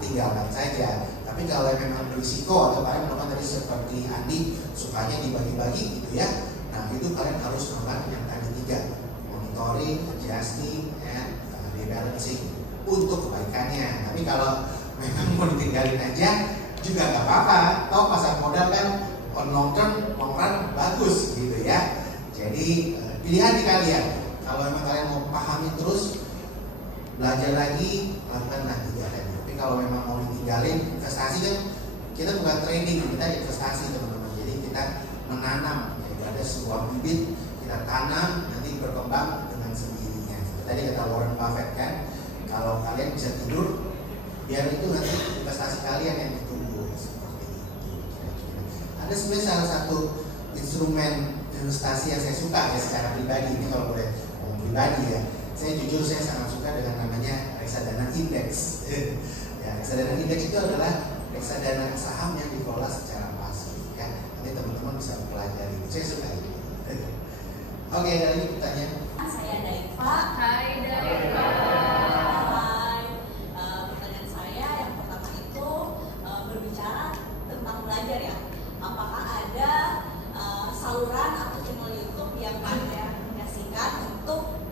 tinggalkan saja. Tapi kalau memang berisiko atau kalian melakukan tadi seperti Andi sukanya dibagi-bagi gitu ya, nah itu kalian harus melakukan yang tadi 3, monitoring, adjusting, and rebalancing untuk kebaikannya. Tapi kalau memang mau ditinggalin aja juga nggak apa-apa. Toh pasar modal kan on long run bagus gitu ya. Jadi pilihan di kalian. Kalau memang kalian mau pahami terus, belajar lagi, lakukanlah 3 tadi. Tapi kalau memang mau ditinggalin, investasi kan kita bukan trading, kita investasi teman-teman. Jadi kita menanam, jadi ada sebuah bibit kita tanam nanti berkembang dengan sendirinya. Tadi kata Warren Buffett kan, kalau kalian bisa tidur, biar itu nanti investasi kalian yang ditumbuh seperti itu. Ada sebenarnya salah satu instrumen investasi yang saya suka ya secara pribadi, ini kalau boleh ngomong pribadi ya, saya jujur saya sangat suka dengan namanya reksadana indeks. Ya, reksadana indeks itu adalah reksadana saham yang dikelola secara pasif ya. Nanti teman-teman bisa pelajari, saya suka itu. Oke, dari ini pertanyaan. Saya Daiva. Hai Daiva. Belajar ya, apakah ada saluran atau channel YouTube yang Anda rekomendasikan untuk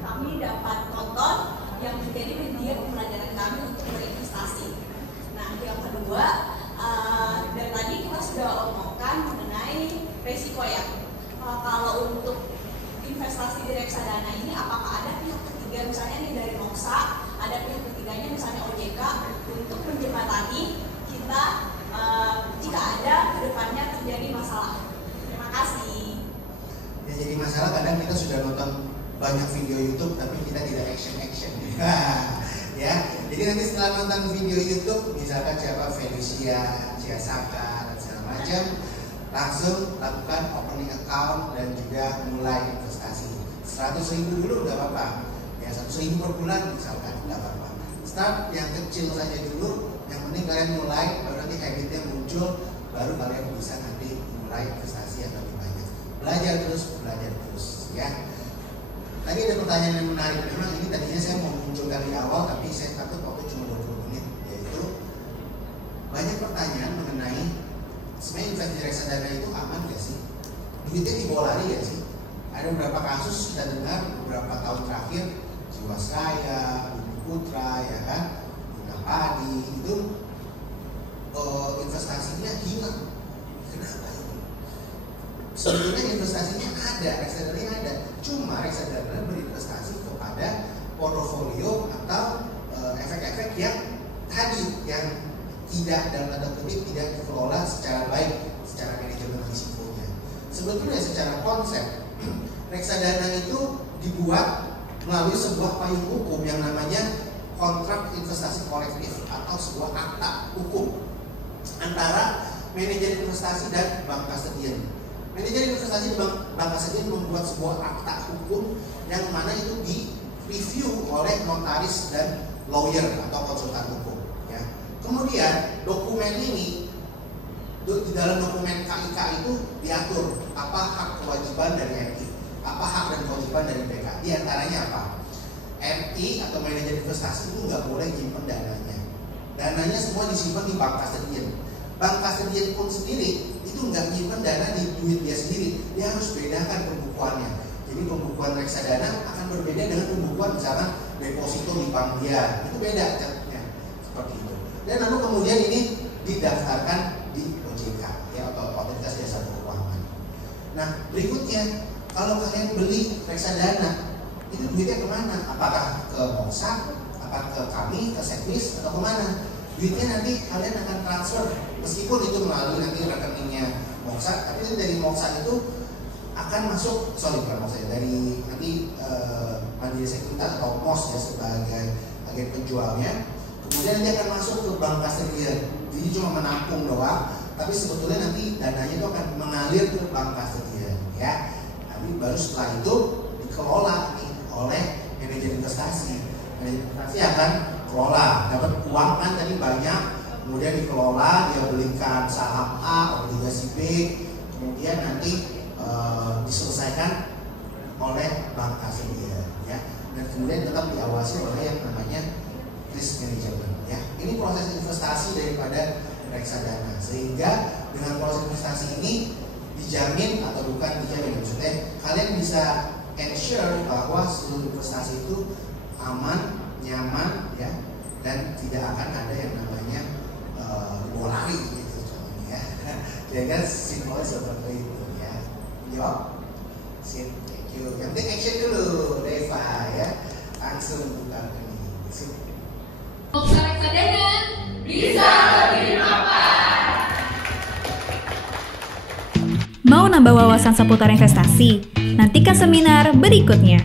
kami dapat tonton yang menjadi media pembelajaran kami untuk berinvestasi. Nah yang kedua, dan tadi kita sudah omongkan mengenai resiko ya. Kalau untuk investasi di reksadana ini, apakah ada pihak ketiga misalnya nih dari Noksa, ada pihak ketiganya misalnya OJK untuk menjembatani kita jika ada kedepannya terjadi masalah. Terima kasih. Ya, jadi masalah kadang kita sudah nonton banyak video YouTube tapi kita tidak action ya. Jadi nanti setelah nonton video YouTube, misalkan siapa Felicia, Ciasaka dan segala macam, langsung lakukan opening account dan juga mulai investasi. 100.000 dulu udah apa-apa. Ya 100.000 per bulan misalkan udah apa-apa. Start yang kecil saja dulu. Yang penting kalian mulai, baru nanti habitnya muncul, baru kalian bisa nanti mulai investasi yang lebih banyak. Belajar terus ya. Tadi ada pertanyaan yang menarik. Memang ini tadinya saya mau muncul dari awal, tapi saya takut waktu cuma 20 menit. Yaitu banyak pertanyaan mengenai sebenarnya investasi reksadana itu aman gak sih? Duitnya dibawa lari gak sih? Ada beberapa kasus kita dengar beberapa tahun terakhir, Jiwasraya, Bumi Putra, ya kan? Padi itu investasinya hilang. Kenapa itu? Sebetulnya investasinya ada, reksadana ada, Cuma reksadana berinvestasi kepada portofolio atau efek-efek yang tadi yang tidak dalam tanda kutip tidak dikelola secara baik secara manajemen risikonya. Sebetulnya secara konsep reksadana itu dibuat melalui sebuah payung hukum yang namanya kontrak investasi kolektif atau sebuah akta hukum antara manajer investasi dan bank kastedian. Manajer investasi dan bank kastedian membuat sebuah akta hukum yang mana itu di-review oleh notaris dan lawyer atau konsultan hukum. Ya. Kemudian dokumen ini di dalam dokumen KIK itu diatur apa hak kewajiban dari MI, apa hak dan kewajiban dari BK. Di antaranya apa? MI atau manajer investasi itu nggak boleh nyimpen dananya. Dananya semua disimpan di bank kastedian. Bank kastedian pun sendiri itu nggak nyimpen dana di duit dia sendiri. Dia harus bedakan pembukuannya. Jadi pembukuan reksadana akan berbeda dengan pembukuan misalkan deposito di bank dia. Itu beda catnya seperti itu. Dan lalu kemudian ini didaftarkan di OJK ya atau Otoritas Jasa Keuangan. Nah berikutnya kalau kalian beli reksadana itu duitnya kemana? Apakah ke Moksa, apakah ke kami, ke Sekvis, atau kemana? Duitnya nanti kalian akan transfer, meskipun itu melalui nanti rekeningnya Moksa, tapi itu dari Moksa itu akan masuk, bukan Moksa ya, dari nanti Mandiri Sekuritas atau MOS ya sebagai agen penjualnya. Kemudian nanti akan masuk ke bank kastedian, jadi cuma menampung doang, tapi sebetulnya nanti dananya itu akan mengalir ke bank kastedian, ya. Nanti baru setelah itu dikelola nih oleh manajer investasi. Manajer investasi akan kelola, dapat uang kan tadi banyak, kemudian dikelola, dia belikan saham A, obligasi B, kemudian nanti diselesaikan oleh bank kastedian, ya, dan kemudian tetap diawasi oleh yang namanya risk management, ya. Ini proses investasi daripada reksadana, sehingga dengan proses investasi ini dijamin atau bukan dijamin, maksudnya kalian bisa ensure bahwa seluruh investasi itu aman, nyaman, ya, dan tidak akan ada yang namanya dibawa lari gitu contohnya, ya. Jadi kan simpelnya seperti itu, ya. Jawab, sip, thank you. Yang penting action dulu, Deva, ya, langsung buka ini. Sip. Moksa reksadana bisa lebih mapan. Mau nambah wawasan seputar investasi? Nantikan seminar berikutnya.